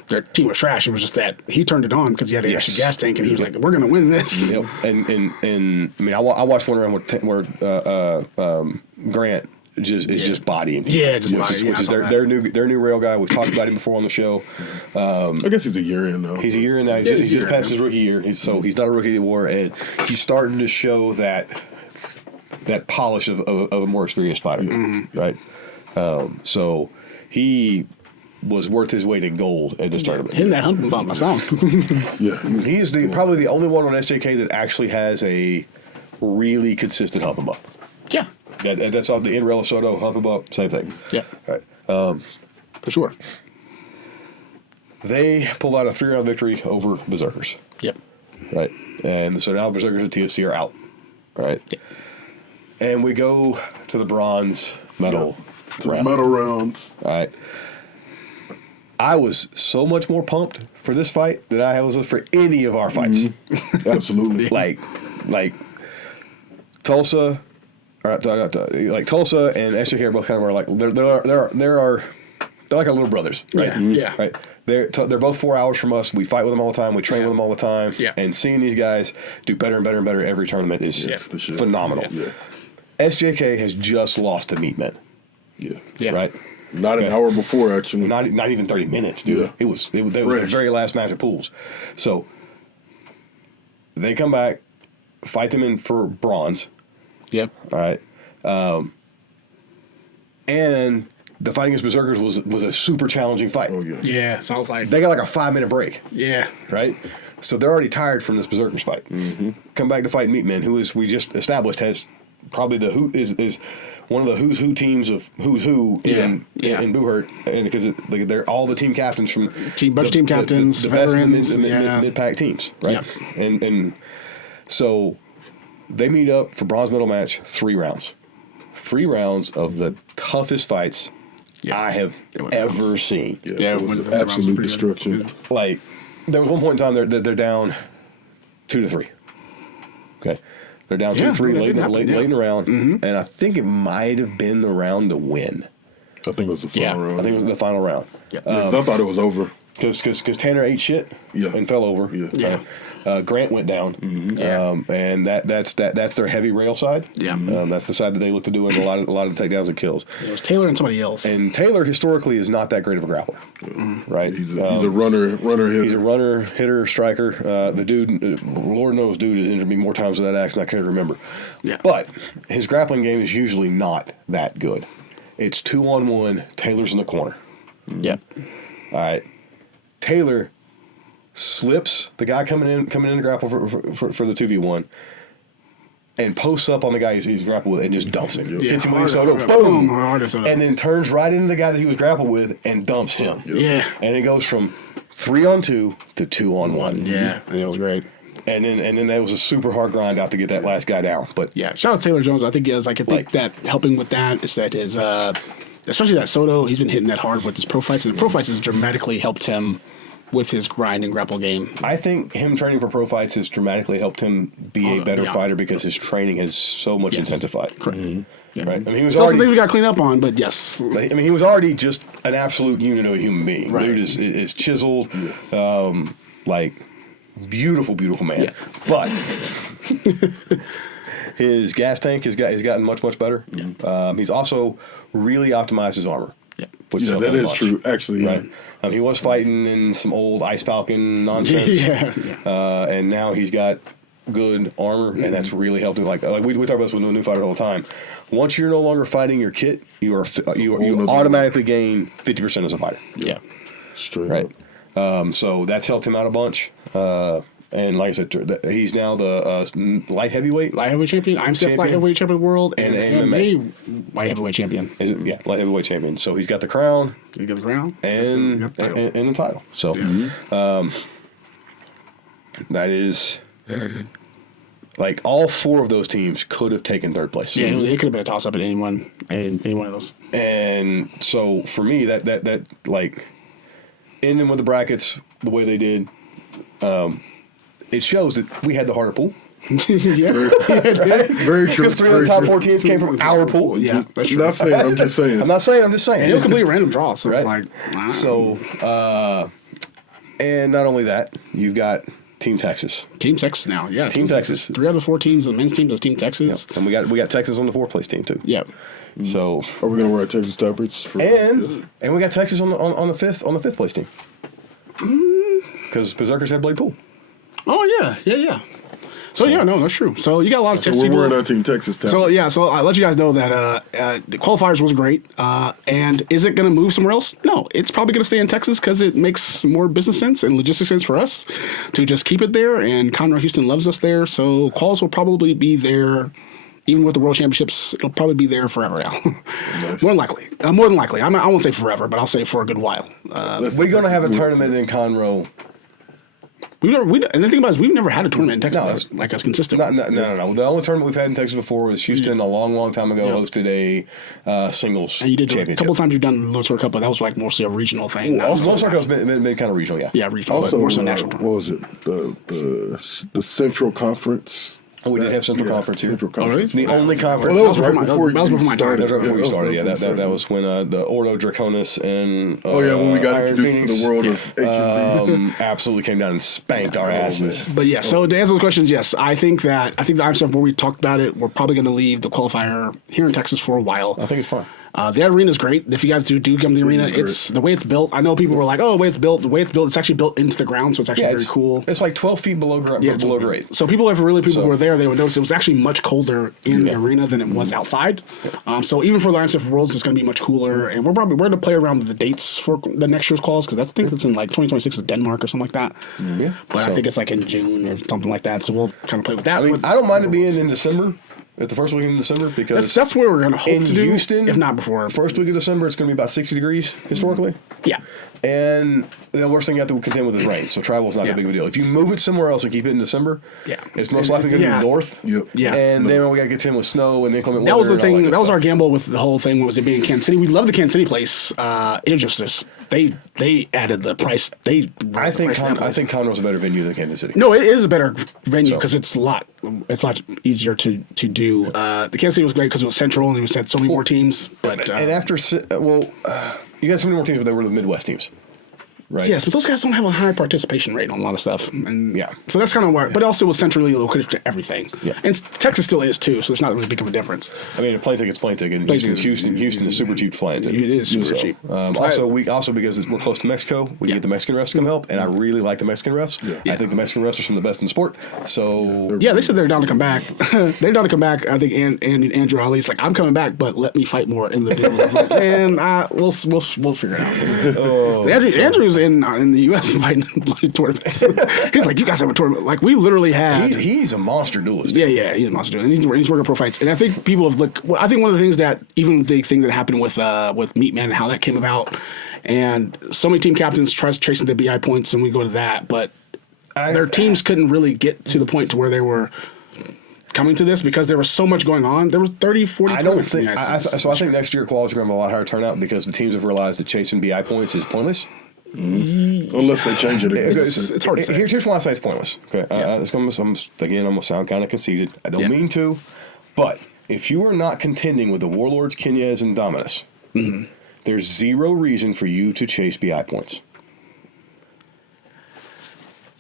their team was trash. It was just that he turned it on because he had an extra gas tank and he was like, we're going to win this. Yep. And I mean, I watched one around where Grant is just bodying people. Yeah, just which is their new rail guy. We've talked about him before on the show. I guess he's a year in now. He's a year in now. He's just passed his rookie year. He's not a rookie anymore, and he's starting to show that polish of a more experienced fighter, right? So he was worth his weight in gold at this tournament. Hitting that humping bump, I saw him. He is probably the only one on SJK that actually has a really consistent humping bump. Yeah. That's all the in-rail Soto humping bump, same thing. Yeah. Right. For sure. They pulled out a 3-round victory over Berserkers. Yep. Right. And so now Berserkers and TFC are out. Right. Yeah. And we go to the bronze medal round. Medal rounds. All right. I was so much more pumped for this fight than I was for any of our fights. Absolutely. like Tulsa, like Tulsa and SJK are both kind of like they're like our little brothers, right? Yeah. Right. They're both 4 hours from us. We fight with them all the time. We train with them all the time. Yeah. And seeing these guys do better and better and better every tournament is phenomenal. Yeah. SJK has just lost to Meatmen. Yeah. Right. Not an hour before, actually. Not even 30 minutes, dude. Yeah. It was the very last match of pools. So they come back, fight them in for bronze. Yep. All right. And the fight against Berserkers was a super challenging fight. Oh, yeah. Yeah. Sounds like. They got like a 5-minute break. Yeah. Right? So they're already tired from this Berserkers fight. Come back to fight Meatmen, who is, we just established, has probably is one of the who's who teams of who's who in Buhurt, and because they're all the team captains from team captains, the best veterans, mid-pack teams, right? Yeah. And so they meet up for bronze medal match, 3 rounds. 3 rounds of the toughest fights I have ever seen. Yeah, it was absolute destruction. Like, there was one point in time they're down 2-3. Okay. They're down 2-3 late in the round, and I think it might have been the round to win. I think it was the final round. I think it was the final round. Yeah, 'cause I thought it was over. because Tanner ate shit and fell over. Yeah. Grant went down, and that's their heavy rail side. Yeah. That's the side that they look to do in a lot of the takedowns and kills. It was Taylor and somebody else. And Taylor historically is not that great of a grappler, right? He's a runner hitter. He's a runner, hitter, striker. The dude, Lord knows, dude has injured me more times with that axe than I can remember. Yeah. But his grappling game is usually not that good. It's 2-on-1. Taylor's in the corner. Yep. All right. Taylor slips the guy coming in to grapple for the 2v1 and posts up on the guy he's grappled with and just dumps him. Hits him with his soda, boom, and then turns right into the guy that he was grappled with and dumps him. Yeah. And it goes from 3-on-2 to 2-on-1. Yeah, and it was great. And then that was a super hard grind out to get that last guy down. But Yeah, shout out to Taylor Jones. I think that helping with that is that his, especially that Soto, he's been hitting that hard with his pro fights, and the pro fights has dramatically helped him with his grind and grapple game. I think him training for pro fights has dramatically helped him be a better fighter because his training has so much intensified. Correct. Yeah. Right? I mean, he was Still some already, things we got to clean up on, but yes. I mean, he was already just an absolute unit of a human being. Right. Dude is chiseled, like beautiful, beautiful man. Yeah. But his gas tank has gotten much, much better. Yeah. He's also really optimized his armor. Yeah. Yeah, that is true. Actually, Right. He was fighting in some old Ice Falcon nonsense. And now he's got good armor, and that's really helped him. Like we talk about this with new fighters all the time. Once you're no longer fighting your kit, you automatically gain 50% as a fighter. Yeah. Straight up. So that's helped him out a bunch. And like I said, he's now the light heavyweight champion, AMCF light heavyweight champion of the world, and MMA light heavyweight champion. Light heavyweight champion. So he's got the crown. You got the crown And the title. So that is like all four of those teams could have taken third place. Yeah, it could have been a toss up at any one of those. And so for me, that like ending with the brackets the way they did, it shows that we had the harder pool. Yeah. Very true. Because 3 of the top 4 teams came from our pool. Yeah, that's true. Not saying. I'm just saying. I'm not saying. I'm just saying. And it was a complete random draw. So Right. like, wow. So, and not only that, you've got Team Texas. Team Texas now. Yeah, Team Texas. 3 out of the 4 teams, the men's team is Team Texas. And we got Texas on the 4th place team too. Yeah. So Are we gonna wear Texas tablets? and we got Texas on the 5th place team. Because Berserkers had Blade Pool. Oh yeah. So yeah, no, that's true. So you got a lot of So Texas we're people. wearing our Team Texas tablet. So yeah, so I'll let you guys know that the qualifiers was great. And is it going to move somewhere else? No, it's probably going to stay in Texas because it makes more business sense and logistics sense for us to just keep it there. And Conroe Houston loves us there, so quals will probably be there. Even with the World Championships, it'll probably be there forever now. More than likely. I won't say forever, but I'll say for a good while. We're going to have a tournament in Conroe. And the thing about it is we've never had a tournament in Texas as consistent. No. The only tournament we've had in Texas before was Houston a long time ago hosted a singles And you did do it. championship. A couple of times you've done Lone Star Cup, but that was like mostly a regional thing. Lone Star Cup's been kind of regional, yeah. Yeah, regional, also, but more so national. what was it? The Central Conference. Oh, we did have Central Conference here. Central Conference. The only conference. Well, that was before right before my time. That was right before you Yeah, started. Yeah, that that was when the Ordo Draconis and when we got Iron introduced Phoenix, to the world of HMB. absolutely came down and spanked our asses. But yeah, so to answer those questions, yes, I think the IMCF, where we talked about it, we're probably going to leave the qualifier here in Texas for a while. I think it's fine. The arena is great. If you guys do come to the arena, it's the way it's built. I know people were like, "Oh, the way it's built." It's actually built into the ground, so it's actually very cool. It's like 12 feet below grade. So people who were there, they would notice it was actually much colder in the arena than it was outside. So even for the IMCF Worlds, it's going to be much cooler. And we're going to play around with the dates for the next year's calls because I think that's in like 2026 is Denmark or something like that. Yeah, but I think it's like in June or something like that. So we'll kind of play with that. I mean, I don't mind it being in December. At the first weekend in December, because that's where we're going to hope to do, Houston, if not before. First week of December, it's going to be about 60 degrees historically. Yeah. And the worst thing you have to contend with is rain, so travel is not that big of a deal. If you move it somewhere else and keep it in December, it's most likely going to be north. Yep. Yeah. And then we got to contend with snow and inclement weather. That was the thing. That was stuff. our gamble with the whole thing. Was it being in Kansas City? We love the Kansas City place. It was just they added the price. I think Conroe's a better venue than Kansas City. No, it is a better venue because it's a lot easier to do. The Kansas City was great because it was central and it had so many more teams. But and after you got so many more teams, but they were the Midwest teams. right? Yes, but those guys don't have a high participation rate on a lot of stuff. And Yeah. so that's kind of why. But also was centrally located to everything. Yeah. And Texas still is too, so there's not really big of a difference. I mean, a plane ticket's plane ticket. Houston is super cheap to fly into. It is super cheap. Also because we're close to Mexico, we get the Mexican refs to come help, and I really like the Mexican refs. Yeah. I think the Mexican refs are some of the best in the sport. So Yeah, they said they're down to come back. They're down to come back. I think and Andrew Ali's like, I'm coming back, but let me fight more in the deal. Like, man, we'll figure it out. Andrew's in the U.S. fighting bloody tournaments. He's like, you guys have a tournament. Like, we literally had. he's a monster duelist. Yeah, he's a monster duelist, and he's working pro fights. And I think people have looked. Well, I think one of the things that even the thing that happened with Meat Man and how that came about, and so many team captains try chasing the BI points, and we go to that, but their teams couldn't really get to the point to where they were coming to this because there was so much going on. There were 30, 40 I don't think. I think next year qualities are going to have a lot higher turnout because the teams have realized that chasing BI points is pointless. Unless they change it. It's hard to say. Here's why I say it's pointless. Okay, I'm going to sound kind of conceited. I don't mean to, but if you are not contending with the Warlords, Kenyas, and Dominus, there's zero reason for you to chase BI points.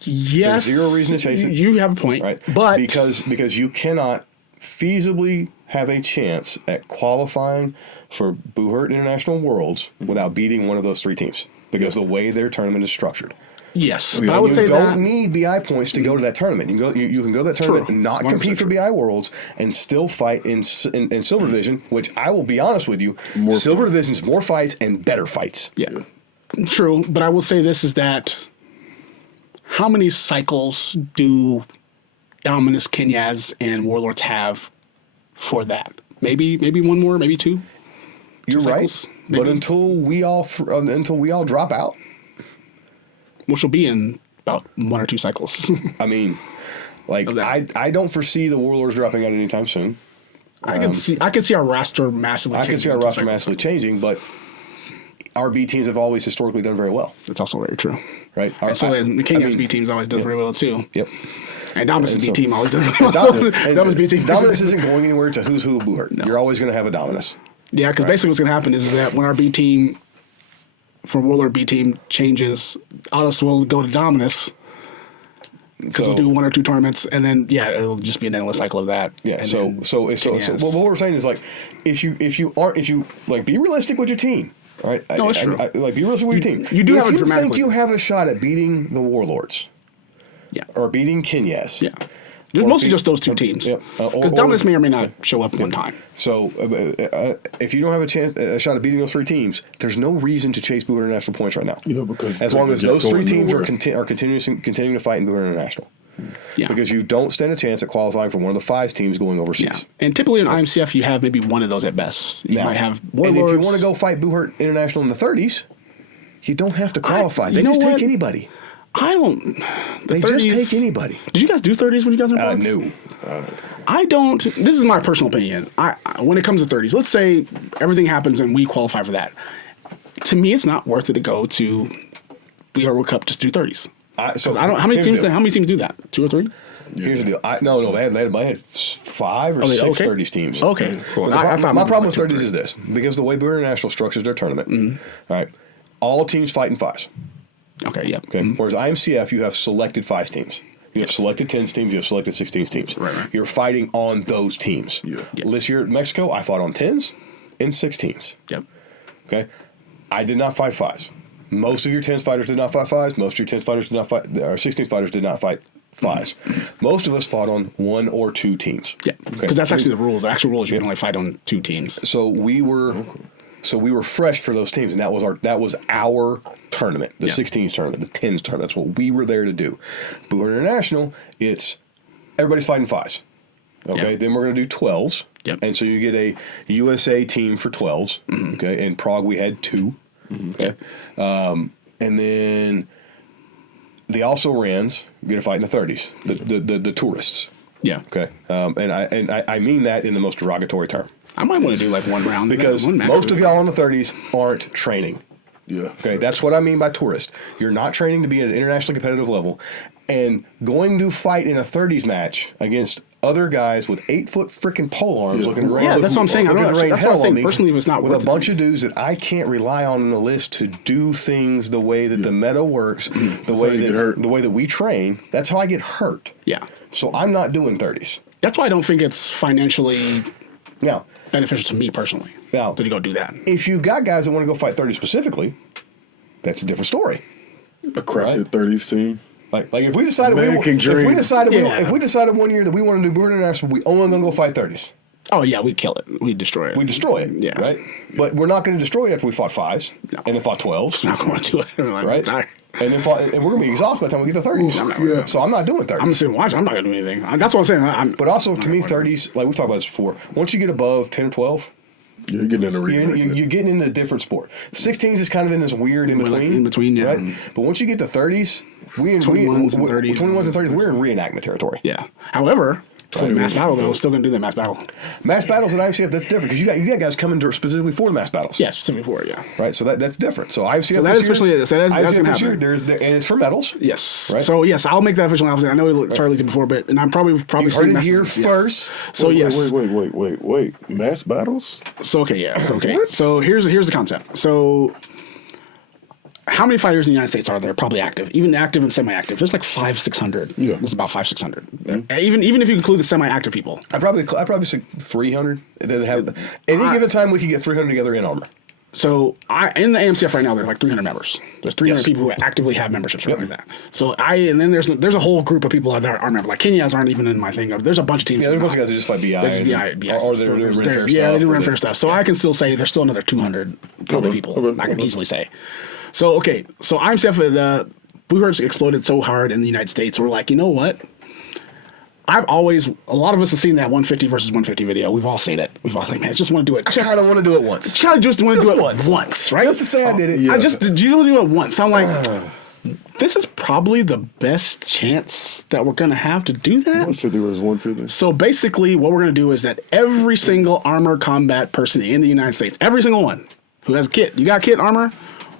Yes, There's zero reason to chase it. You have a point, right? But because you cannot feasibly have a chance at qualifying for Buhurt International Worlds without beating one of those three teams because the way their tournament is structured. yes, but I would say You that don't need BI points to go to that tournament. You can go to that tournament and not compete for BI Worlds and still fight in Silver Division, which I will be honest with you, Silver Division's more fights and better fights. Yeah, true. But I will say this is that how many cycles do Dominus, Kenyas, and Warlords have for that? Maybe one more, maybe two. You're right, cycles, but until we all drop out, which will be in about one or two cycles. I mean, like I don't foresee the Warlords dropping out anytime soon. I can see our roster massively. I can see our roster massively changing, but our B teams have always historically done very well. That's also very true. Right. And so the Kenyas B teams always does very well too. Yep. And Dominus B team always does very well. Dominus B team. Dominus isn't going anywhere to who's who of Buhurt. No. You're always going to have a Dominus. Yeah, because basically what's going to happen is that when our B team, for Warlord B team changes, Autos will go to Dominus because we'll do one or two tournaments, and then it'll just be an endless cycle of that. Yeah. So what we're saying is like, if you be realistic with your team. All right. No, it's true. Be realistic with your team. You do have a dramatically. If you think you have a shot at beating the Warlords, or beating Kenyas, there's mostly just those two teams. Because Dominus may or may not show up one time. So if you don't have a shot at beating those three teams, there's no reason to chase Buhurt International points right now. Yeah, because as long as those three teams are continuing to fight in Buhurt International. Yeah. Because you don't stand a chance at qualifying for one of the five teams going overseas. Yeah. And typically in IMCF, you have maybe one of those at best. You might have Warlords. And if you want to go fight Buhurt International in the 30s, you don't have to qualify. They just take anybody. I don't. They 30s, just take anybody. Did you guys do 30s when you guys were involved? No. I don't. This is my personal opinion. When it comes to 30s, let's say everything happens and we qualify for that. To me, it's not worth it to go to the World Cup just do 30s. So I don't. How many teams do that? 2 or 3? Here's the deal. They had 5 or 6 30s teams. Okay, cool. My problem with 30s is this: because the way Buhurt International structures their tournament, right? All teams fight in 5s. Okay. Yep. Okay. Whereas IMCF, you have selected 5 teams. You have selected 10s teams. You have selected 16s teams. Right. You're fighting on those teams. Yeah. This year at Mexico, I fought on 10s and 16s. Yep. Okay. I did not fight 5s. Most of your 10s fighters did not fight 5s. Most of your 10s fighters did not fight. Our 16s fighters did not fight 5s. Most of us fought on 1 or 2 teams. Yeah. Because that's actually the rules. The actual rules, you can only fight on 2 teams. So we were fresh for those teams, and that was our tournament, the 16s tournament, the 10s tournament. That's what we were there to do. Buhurt International, it's everybody's fighting 5s. Okay, then we're going to do 12s. Yep. And so you get a USA team for 12s. Okay, in Prague we had 2. Okay, and then the also rans get a fight in the 30s. The tourists. Yeah. Okay, and I mean that in the most derogatory term. I might want to do like one round because most of y'all in the 30s aren't training. Yeah. Okay, that's what I mean by tourist. You're not training to be at an internationally competitive level, and going to fight in a 30s match against other guys with 8-foot freaking pole arms looking to rain. Yeah, that's what I'm saying. I know looking to rain that's what I'm hell saying. on me Personally, it's not with a worth it bunch to of dudes that I can't rely on the list to do things the way that the meta works, the way that we train. That's how I get hurt. Yeah. So I'm not doing 30s. That's why I don't think it's financially Now, beneficial to me personally to go do that. if you got guys that want to go fight 30 specifically, that's a different story. A crafted 30s team. Like if we decided if we decided one year that we want to do Buhurt International, we only gonna go fight 30s. Oh yeah, we'd kill it. We'd destroy it. We destroy it. Yeah. Right. But we're not going to destroy it after we fought 5s and then fought 12s. Not going to do it. Like, Right. sorry. And then and we're going to be exhausted by the time we get to 30s. Yeah. So I'm not doing 30s. I'm just sitting watching. I'm not gonna do anything. That's what I'm saying. But also, to me, 30s, like we've talked about this before, once you get above 10 or 12, You're getting in a you're getting into a different sport. 16s is kind of in this weird in between. In between, yeah. Right? But once you get to 30s, 21s and 30s. 21s and 30s, we're in reenactment territory. Yeah. However, mass battle though, we're still gonna do that mass battle. Mass battles at IMCF, that's different because you got guys coming specifically for the mass battles. Yeah, specifically for it. Yeah. Right, so that's different. So IMCF So that is officially that's IMCF gonna this happen. year, and it's for medals. Yes. Right. So yes, I'll make that official announcement. I know Charlie did before, but I'm probably You heard seeing it here messages, yes. first. So yes. Wait. Mass battles? So okay, yeah. So okay. What? So here's the concept. So how many fighters in the United States are there probably active? Even active and semi-active. There's like 500-600. Yeah. There's about 500-600. Even if you include the semi-active people. I probably say 300. That have any given time we can get 300 together in armor. So in the AMCF right now, there's like 300 members. There's 300 Yes. people who actively have memberships right like that. So and then there's a whole group of people that aren't members. Like Kenyans aren't even in my thing. There's a bunch of teams. Yeah, there's a bunch of guys who just fight BI. They're just BI or stuff. they're So doing Ren Fair stuff. yeah, they do Ren Fair stuff. So I can still say there's still another 200 probably people. I can easily say. So okay, so IMCF the Buhurt's exploded so hard in the United States. We're like, you know what? A lot of us have seen that 150 versus 150 video. We've all seen it. We've all like, man, I just want to do it. I kind of want to do it once. Kind of just want to do it once. once, right? Just to say I did it. I just did you do it once. I'm like, this is probably the best chance that we're gonna have to do that. 150 versus 150. So basically, what we're gonna do is that every single armored combat person in the United States, every single one who has a kit, you got kit armor.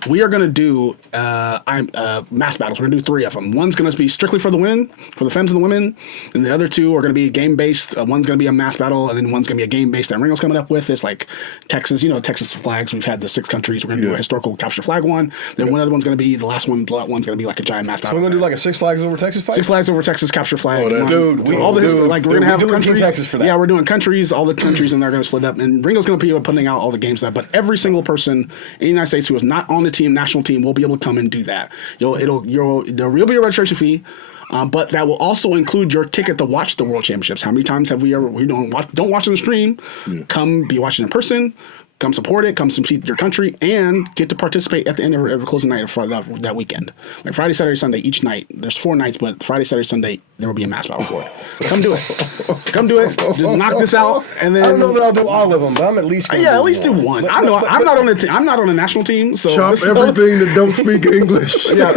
We are going to do mass battles. We're going to do 3 of them. One's going to be strictly for the women, for the femmes and the women, and the other 2 are going to be game-based. One's going to be a mass battle, and then one's going to be a game-based that Ringo's coming up with. It's like Texas, Texas flags. We've had the 6 countries. We're going to do a historical capture flag one. Then one other one's going to be, the last one's going to be like a giant mass battle. So we're going to do like a 6 Flags Over Texas fight? 6 Flags Over Texas capture flag. Dude, we're going to have doing countries. Team Texas for that. Yeah, we're doing countries, all the countries, and they're going to split up. And Ringo's going to be putting out all the games of that. But every single person in the United States who is not on the national team, will be able to come and do that. There'll be a registration fee, but that will also include your ticket to watch the World Championships. How many times have we don't watch on the stream? Yeah. Come be watching in person. Come support it. Come support your country and get to participate at the end of every closing night for that weekend. Like Friday, Saturday, Sunday each night. There's 4 nights, but Friday, Saturday, Sunday there will be a mass battle for it. Come do it. Come do it. Just knock this out, and then I don't know that I'll do all of them, but I'm at least gonna at least do one. I'm not on the team. I'm not on the national team. So chop everything that don't speak English. Yeah.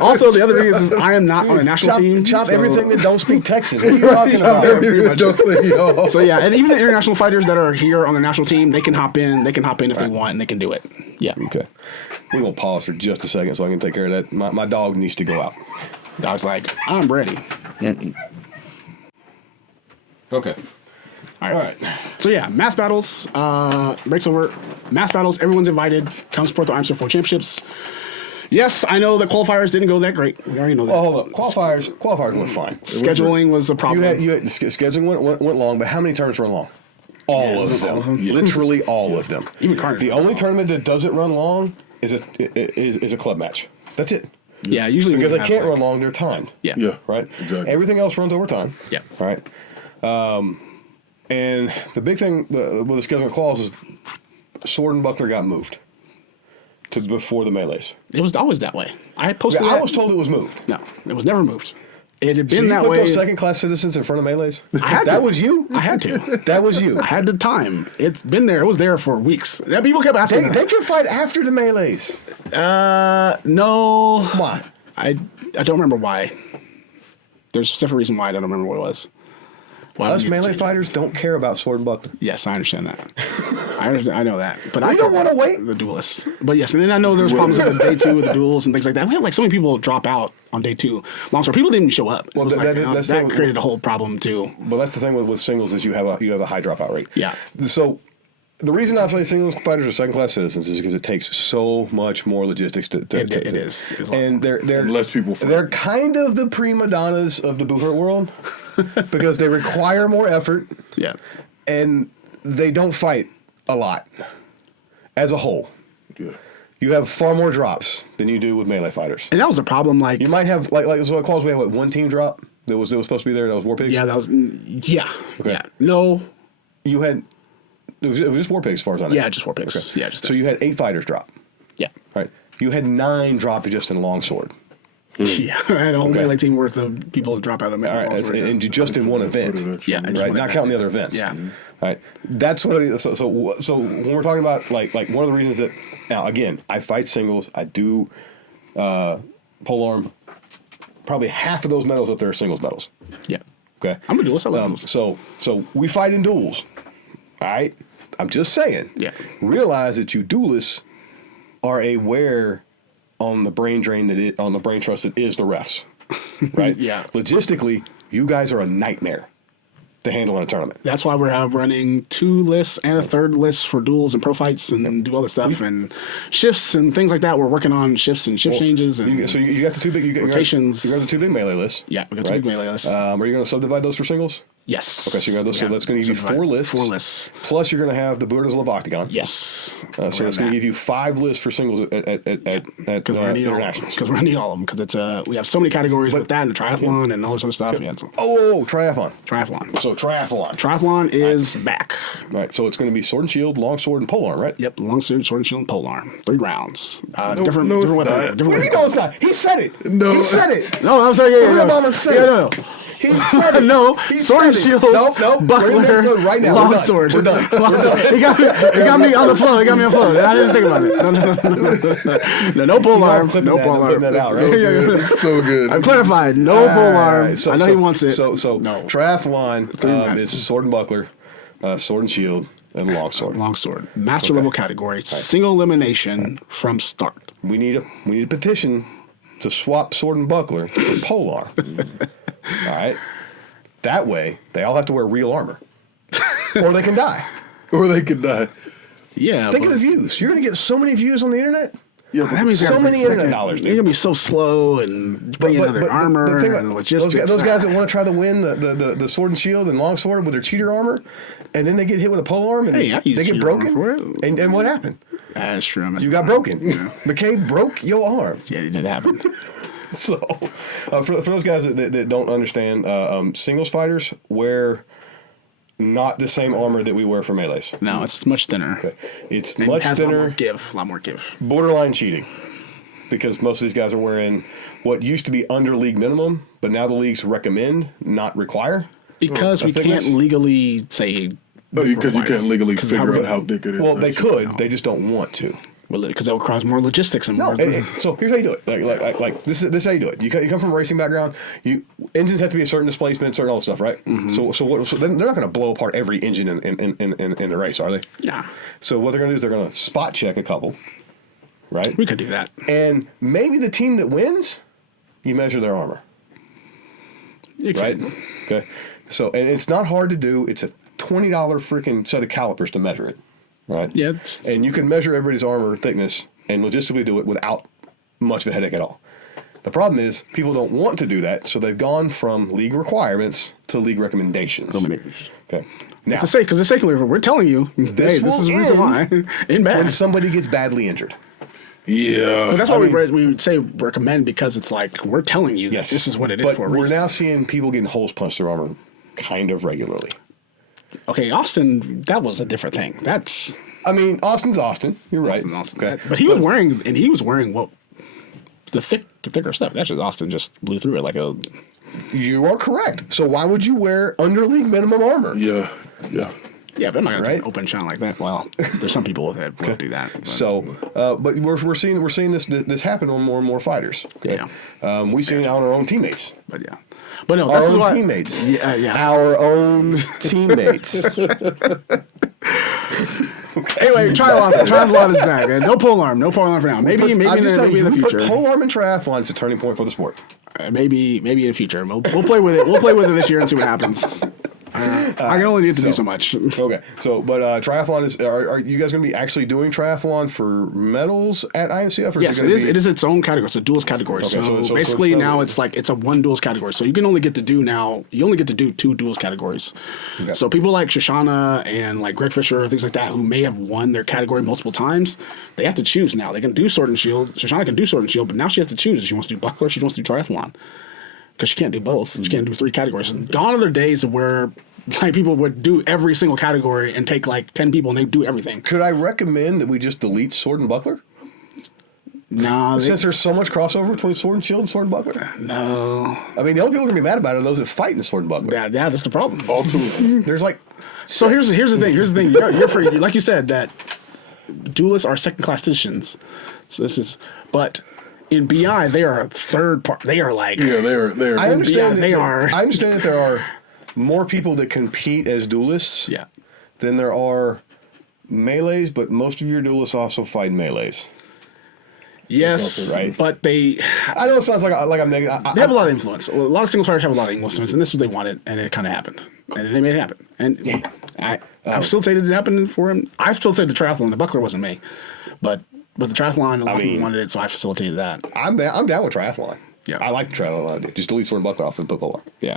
Also, the other thing is I am not on a national team. Chop everything that don't speak Texan. What are you talking about? So yeah, and even the international fighters that are here on the national team, they can hop in. They can hop in if they want, and they can do it. Yeah. Okay. We're gonna pause for just a second so I can take care of that. My dog needs to go out. Dog's like, I'm ready. Okay. All right. So yeah, mass battles. Breaks over. Mass battles. Everyone's invited. Come support the IMCF World Championships. Yes, I know the qualifiers didn't go that great. We already know that. Well, hold up. Qualifiers went fine. Scheduling was a problem. Scheduling went long, but how many tournaments run long? All of them. Literally all of them. Even Carnage. The only tournament that doesn't run long is a club match. That's it. Yeah, usually because they can't run long, they're timed. Yeah. Right? Exactly. Everything else runs over time. Yeah. Right? And the big thing with the scheduling clause is Sword and Buckler got moved to before the melees. It was always that way. I posted I was told it was moved. No, it was never moved. It had been so that you put way. those second-class citizens in front of melees? I had to. That was you? I had to. That was you? I had the time. It's been there. It was there for weeks. People kept asking. They can fight after the melees. No. Why? I don't remember why. There's a separate reason why I don't remember what it was. Us melee fighters don't care about sword and buckler. Yes, I understand that. I know that. But We don't want to wait. the duelists. But yes, and then I know there's problems with day 2 with the duels and things like that. We had like so many people drop out on day 2. Longsword people didn't even show up. Well, That that created a whole problem too. But that's the thing with singles is you have a high dropout rate. Yeah. So the reason I say singles fighters are second class citizens is because it takes so much more logistics to It is. It's a lot and they're And less people fight. they're kind of the prima donnas of the Buhurt world because they require more effort Yeah. and they don't fight a lot as a whole. Yeah. You have far more drops than you do with melee fighters. And that was the problem. Like, You might have like so what calls we have what, one team drop that was supposed to be there. That was War Pigs. yeah, that was yeah. Okay. Yeah. No. You had it was just War Pigs as far as I know. Yeah, just War Pigs. Yeah, just so you had 8 fighters drop. yeah. Right. You had 9 drop just in longsword. Yeah, I had a whole melee team worth of people drop out of All right, and just in one event. Yeah, just Right, one not event. counting the other events. Yeah. Right. That's what it is. So when we're talking about like one of the reasons that now again I fight singles, I do polearm. Probably half of those medals up there are singles medals. Yeah. Okay. I'm a duelist. I love duels. So we fight in duels. All right. I'm just saying. Yeah. Realize that you duelists are a wear on the brain drain on the brain trust that is the refs. Right. Yeah. Logistically, you guys are a nightmare to handle in a tournament. That's why we're running 2 lists and a 3rd list for duels and pro fights and do all this stuff and shifts and things like that. We're working on shifts and shift changes and So you got the 2 big rotations. You got the 2 big melee lists. Yeah, we got 2 big melee lists. Are you going to subdivide those for singles? Yes. Okay, so you got those. So that's going to give you 4 lists. 4 lists. Plus, you're going to have the Buhurt as a Love Octagon. Yes. So that's going to give you 5 lists for singles at Because we're gonna need all of them. internationals. Because we're gonna need all of them. Because it's we have so many categories with that and the triathlon and all this other stuff. Yeah, so Triathlon. triathlon. So triathlon. Triathlon is back. Right. So it's going to be sword and shield, long sword, and polearm, right? Yep, long sword, sword and shield, and polearm. 3 rounds. Different no, it's weapon. not. Different What do you know it's not? He said it. No. He said it. No, I'm sorry. Yeah, What no. Obama said? Yeah, no. He said it. No, He sword and said it. shield, Nope. We're in the buckler, episode right now. long We're done. sword. We're done. Long sword. He got me on the flow. He got me on the flow. I didn't think about it. No pole arm. No pole arm. Putting that out, right? Yeah. So good. I'm clarifying. No pole arm. Alright, I know he wants it. So no. triathlon rounds. is sword and buckler, sword and shield, and long sword. Long sword. Master level category. Single elimination from start. We need a petition to swap sword and buckler for polearm. All right. That way, they all have to wear real armor, or they can die. Or they could die. Yeah. Think of the views. You're going to get so many views on the internet. Yeah, That means So many internet dollars, They're gonna be so slow and bring in other armor the thing and about logistics. those guys that want to try to win the sword and shield and long sword with their cheater armor, and then they get hit with a polearm and Hey, I use they get cheater armor broken. for it. And what happened? That's true. You got broken. McCabe broke your arm. Yeah, it did happen. So, for those guys that don't understand, singles fighters wear not the same armor that we wear for melees. No, it's much thinner. Okay. It's And much it has thinner, A lot more give. borderline cheating, because most of these guys are wearing what used to be under league minimum, but now the leagues recommend, not require. Because we thickness? can't legally say. Because you can't legally 'Cause figure how- out how thick it is. Well, they could. They just don't want to. Because that would cause more logistics and more. So here's how you do it. Like this is how you do it. You come from a racing background. Engines have to be a certain displacement, certain all this stuff, right? Mm-hmm. So they're not going to blow apart every engine in the race, are they? Yeah, So what they're going to do is they're going to spot check a couple, right? we could do that. And maybe the team that wins, you measure their armor, You right? could. Okay. So and it's not hard to do. It's a $20 freaking set of calipers to measure it, right? Yeah, it's- And you can measure everybody's armor thickness and logistically do it without much of a headache at all. The problem is people don't want to do that, so they've gone from league requirements to league recommendations. Okay. Now, It's because it's secular. We're telling you, hey, this will is the reason why. In when bad. somebody gets badly injured. Yeah. But that's why we would say recommend, because it's like we're telling you Yes. this is what it is but for a we're reason. now seeing people getting holes punched through armor kind of regularly. Okay, Austin, that was a different thing. That's I mean, Austin's Austin. You're right. Austin. Okay. But he was wearing what the thicker stuff. That's just Austin just blew through it like a. You are correct. So why would you wear under league minimum armor? Yeah. Yeah. Yeah, but I'm not gonna Right? take an open challenge like that. Well, there's some people that will do that. But. So, but we're seeing this happen on more and more fighters. Okay? Yeah. We've seen it on our own teammates. But yeah. But no, Our this is own why, teammates. Yeah. Our own teammates. Anyway, triathlon is back, man. No pole arm for now. Maybe in the future. Pole arm and triathlon is a turning point for the sport. Maybe in the future. We'll play with it. We'll play with it this year and see what happens. I can only get to do so much. Okay, so but triathlon is. Are you guys going to be actually doing triathlon for medals at IMCF? Or Yes, it is. It is its own category. It's a duels category. Okay, so basically now it's a one duels category. So you only get to do 2 duels categories. Okay. So people like Shoshana and like Greg Fisher, things like that, who may have won their category multiple times, they have to choose now. They can do sword and shield. Shoshana can do sword and shield, but now she has to choose if she wants to do buckler, she wants to do triathlon. Because she can't do both. She can't do 3 categories. Gone are the days where like people would do every single category and take like 10 people and they do everything. Could I recommend that we just delete sword and buckler? No. Since there's so much crossover between sword and shield and sword and buckler? No. I mean, the only people who are going to be mad about it are those that fight in sword and buckler. Yeah, that's the problem. All 2 of them. There's like... So here's the thing. You're free. Like you said, that duelists are second-class citizens. So but in BI, they are a third part. They are like... Yeah, they're. I understand. are. I understand that there are more people that compete as duelists Yeah. than there are melees, but most of your duelists also fight melees. Yes, right. But they I know it sounds like I'm negative. have a lot of influence. A lot of single fighters have a lot of influence, and this is what they wanted, and it kind of happened. And they made it happen. And I facilitated it happening for him. I facilitated the triathlon. The buckler wasn't me. But the triathlon, a lot of people wanted it, so I facilitated that. I'm down with triathlon. Yeah. I like the triathlon. Just delete sword and buckler off and put pole. Yeah.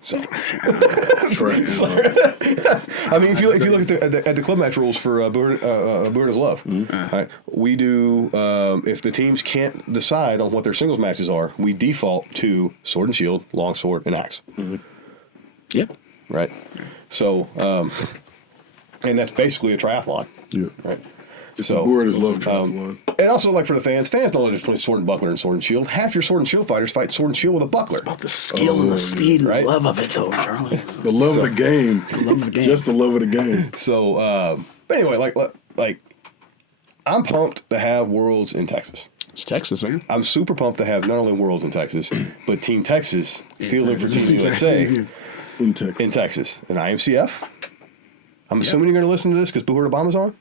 So, Correct. I mean, if you look at the club match rules for Buhurt is Love, right, we do if the teams can't decide on what their singles matches are, we default to sword and shield, long sword, and axe. Yeah. Right. So, and that's basically a triathlon. Yeah. Right. So Buhurt is Love triathlon. And also, like for the fans don't know the difference between sword and buckler and sword and shield. Half your sword and shield fighters fight sword and shield with a buckler. About the skill and the speed and right? the love of it, though, Charlie. The love of the game. The love of the game. Just the love of the game. So, anyway, like, I'm pumped to have Worlds in Texas. It's Texas, man. I'm super pumped to have not only Worlds in Texas, but Team Texas fielding for Team USA In Texas. in Texas. And IMCF. I'm assuming you're going to listen to this because Buhurt Obama's on.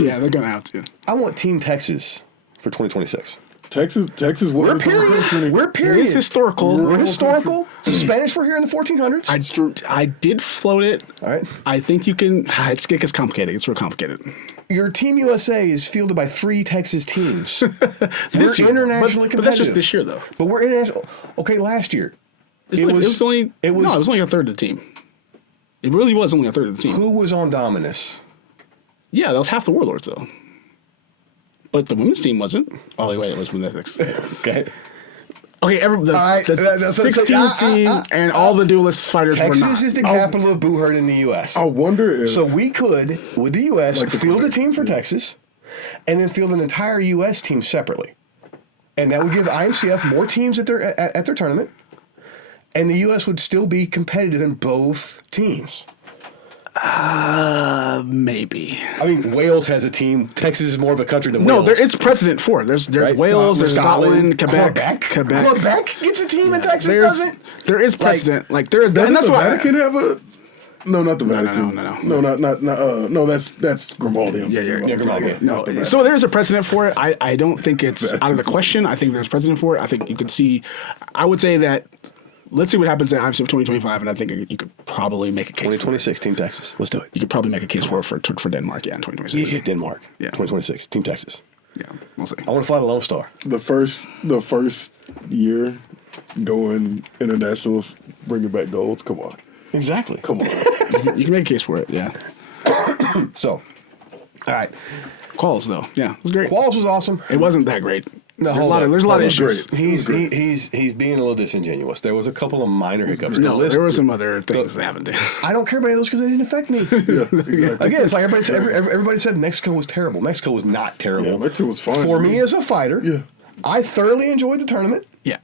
Yeah, they're gonna have to. I want Team Texas for 2026. Texas. We're period. We're period. It's historical. We're historical. The Spanish were here in the 1400s. I did float it. All right. I think you can. It gets complicated. It's real complicated. Your Team USA is fielded by 3 Texas teams. This year, internationally but that's competitive. just this year, though. But we're international. Okay, last year. It was only a third of the team. It really was only a third of the team. Who was on Dominus? Yeah, that was half the Warlords, though. But the women's team wasn't. Oh, wait, it was women's ethics. Okay. Okay, the 16 team and all the duelist fighters were not. Texas is the capital of Buhurt in the U.S. I wonder if... So we could, with the U.S., field a team for Texas and then field an entire U.S. team separately. And that would give IMCF more teams at their tournament. And the U.S. would still be competitive in both teams. Maybe. I mean, Wales has a team. Texas is more of a country than Wales. No, there it's precedent for it. There's Right? Wales, there's Scotland, Quebec. Quebec gets a team and Texas doesn't. There is precedent. There is, Doesn't and that's the why. Vatican have a... No, not the Vatican. No. No, that's Grimaldium. Yeah, Grimaldium. No, so there's a precedent for it. I don't think it's out of the question. I think there's precedent for it. I think you could see. I would say that. Let's see what happens at IMCF 2025, and I think you could probably make a case. 2026, Team Texas. Let's do it. You could probably make a case for Denmark, in 2026. Yeah, Denmark. Yeah. 2026, Team Texas. Yeah, we'll see. I want to fly the Lone Star. The first year going international, bringing back golds. Come on. Exactly. Come on. You can make a case for it. Yeah. So, all right. Quals though, yeah, it was great. Quals was awesome. It wasn't that great. No, there's a lot of issues. Great. He's being a little disingenuous. There was a couple of minor hiccups. No, there were some other things that happened. I don't care about those because they didn't affect me. Exactly. Again, it's like everybody said Mexico was terrible. Mexico was not terrible. Yeah, Mexico was fine. For me as a fighter, Yeah. I thoroughly enjoyed the tournament. Yeah.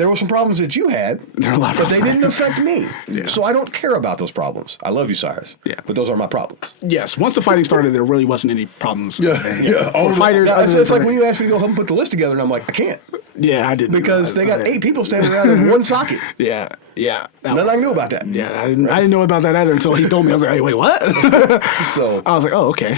there were some problems that you had, There are a lot of but they problems. didn't affect me. Yeah. So I don't care about those problems. I love you, Cyrus. Yeah. But those are my problems. Yes, once the fighting started, there really wasn't any problems. Yeah. All For of fighters, Now, other it's than like when you asked me to go help them put the list together, and I'm like, I can't. Yeah, I didn't. Because they got 8 people standing around in one socket. Yeah. Nothing I knew about that. Yeah, I didn't know about that either until he told me. I was like, hey, wait, what? So, I was like, oh, okay.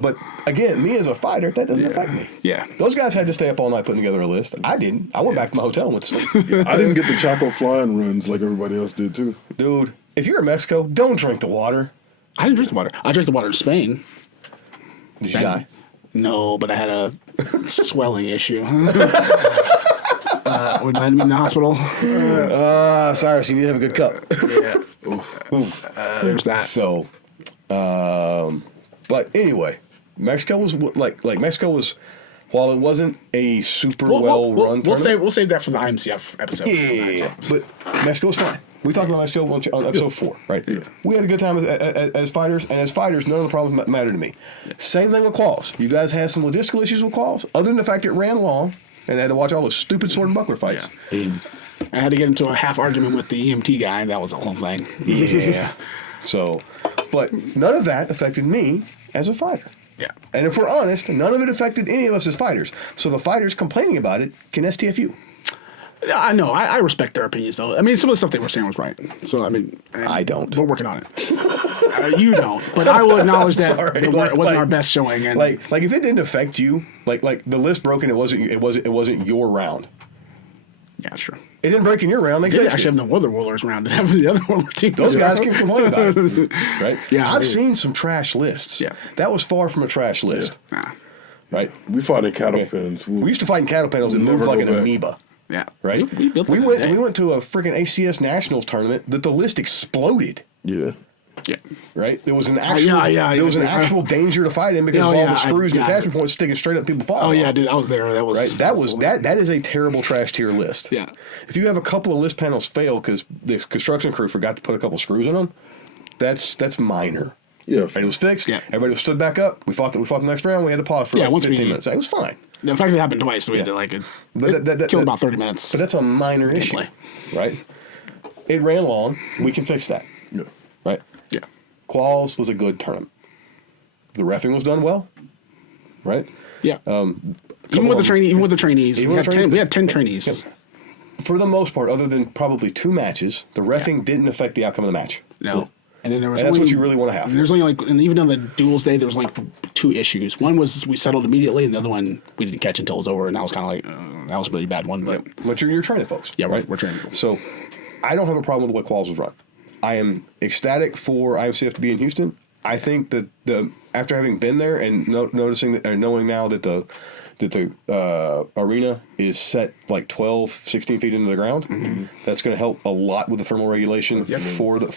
but again, me as a fighter, that doesn't affect me. Yeah. Those guys had to stay up all night putting together a list. I didn't. I went back to my hotel and went to sleep. I didn't get the Chaco flying runs like everybody else did too. Dude, if you're in Mexico, don't drink the water. I didn't drink the water. I drank the water in Spain. Did you die? No, but I had a swelling issue. When I ended up in the hospital. Cyrus, you need to have a good cup. Yeah. There's that. So, but anyway, Mexico was Mexico was, while it wasn't a super well run. We'll save that for the IMCF episode. Yeah, but Mexico was fine. We talked about Mexico on episode 4, right? Yeah. We had a good time as fighters, and as fighters, none of the problems mattered to me. Yeah. Same thing with quals. You guys had some logistical issues with quals, other than the fact it ran long, and I had to watch all those stupid sword and buckler fights. Yeah. I had to get into a half argument with the EMT guy. That was the whole thing. Yeah. So, but none of that affected me as a fighter. Yeah. And if we're honest, none of it affected any of us as fighters. So the fighters complaining about it can STFU. I know. I respect their opinions, though. I mean, some of the stuff they were saying was right. So, I mean, I don't. We're working on it. You don't. But I will acknowledge that it wasn't our best showing. And like if it didn't affect you, like the list broke and it wasn't your round. Yeah, sure. It didn't break in your round. They They fixed actually it. have the other rollers around. The other roller team. Those guys can complain about it, right? Yeah, I've seen some trash lists. Yeah. That was far from a trash list, Nah. right? We fought in cattle pens. We used to fight in cattle panels that We'll moved never like go an back. amoeba. Yeah. Right? We built we it in a went day. we went to a freaking ACS Nationals tournament that the list exploded. Yeah. Yeah. Right? There was an actual there was an actual danger to fight in because of all the screws and attachment points sticking straight up people's falling. Oh yeah, dude, I was there. That was right. That is a terrible trash tier list. Yeah. If you have a couple of list panels fail because the construction crew forgot to put a couple screws in them, that's minor. Yeah. And it was fixed. Yeah. Everybody stood back up. We fought the next round. We had to pause for once 15 minutes. It was fine. The fact it happened twice, we had to it killed about 30 minutes. But that's a minor issue, right? It ran long. We can fix that. Yeah. Right? Yeah. Quals was a good tournament. The reffing was done well, right? Yeah. Even with the trainees, we had 10 trainees. Yep. For the most part, other than probably 2 matches, the reffing didn't affect the outcome of the match. No. And then there was And that's what you really want to have. There's only and even on the duels day, there was 2 issues. One was we settled immediately, and the other one we didn't catch until it was over, and that was kind of that was a really bad one. But But you're training folks. yeah, right? we're training. So I don't have a problem with the way quals was run. I am ecstatic for IMCF to be in Houston. I think that after having been there and knowing now that the arena is set like 12, 16 feet into the ground, that's going to help a lot with the thermal regulation for that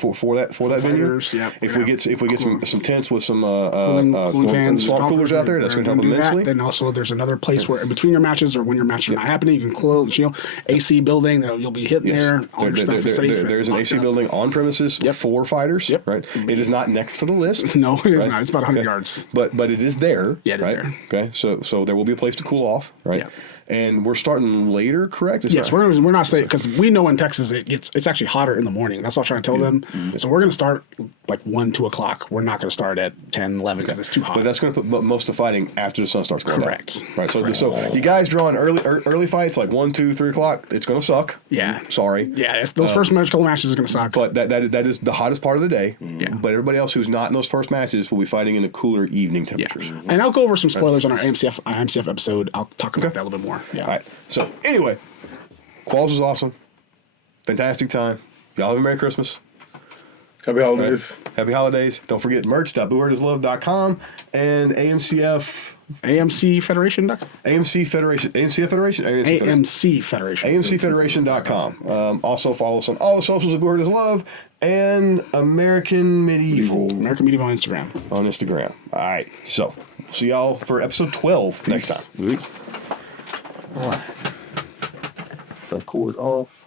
venue. Yep. If we get some tents with some Cooling fans, small coolers out there, that's going to help immensely. Then also there's another place where in between your matches or when your matches are not happening, you can close, AC building that you'll be hitting there. All your stuff is safe. There's an AC building on premises for fighters. Yep. Right. It is not next to the list. No, it is not. It's about 100 yards. But it is there. Yeah, it is right? there. Okay. So there will be a place to cool off. Right. Yeah. And we're starting later, correct? Yes, we're not staying because we know in Texas it's actually hotter in the morning. That's what I was trying to tell them. So we're going to start like 1, 2 o'clock. We're not going to start at 10, 11 because it's too hot. But that's going to put most of the fighting after the sun starts going Correct. down. Right. So you guys drawing early fights like 1, 2, 3 o'clock. It's going to suck. Yeah. Sorry. Yeah, those first couple matches are going to suck. But that is the hottest part of the day. Yeah. But everybody else who's not in those first matches will be fighting in the cooler evening temperatures. And I'll go over some spoilers on our AMCF episode. I'll talk about that a little bit more. Yeah. All right. So anyway, Quals was awesome. Fantastic time. Y'all have a Merry Christmas. Happy holidays. Happy holidays. Don't forget merch.buhurtislove.com and AMCF. AMC Federation. AMC Federation. AMCF Federation? AMC Federation. AMCFederation.com. Also follow us on all the socials at Buhurt is Love and American Medieval American Medieval on Instagram. on Instagram. All right. So see y'all for episode 12 next time. The cord off.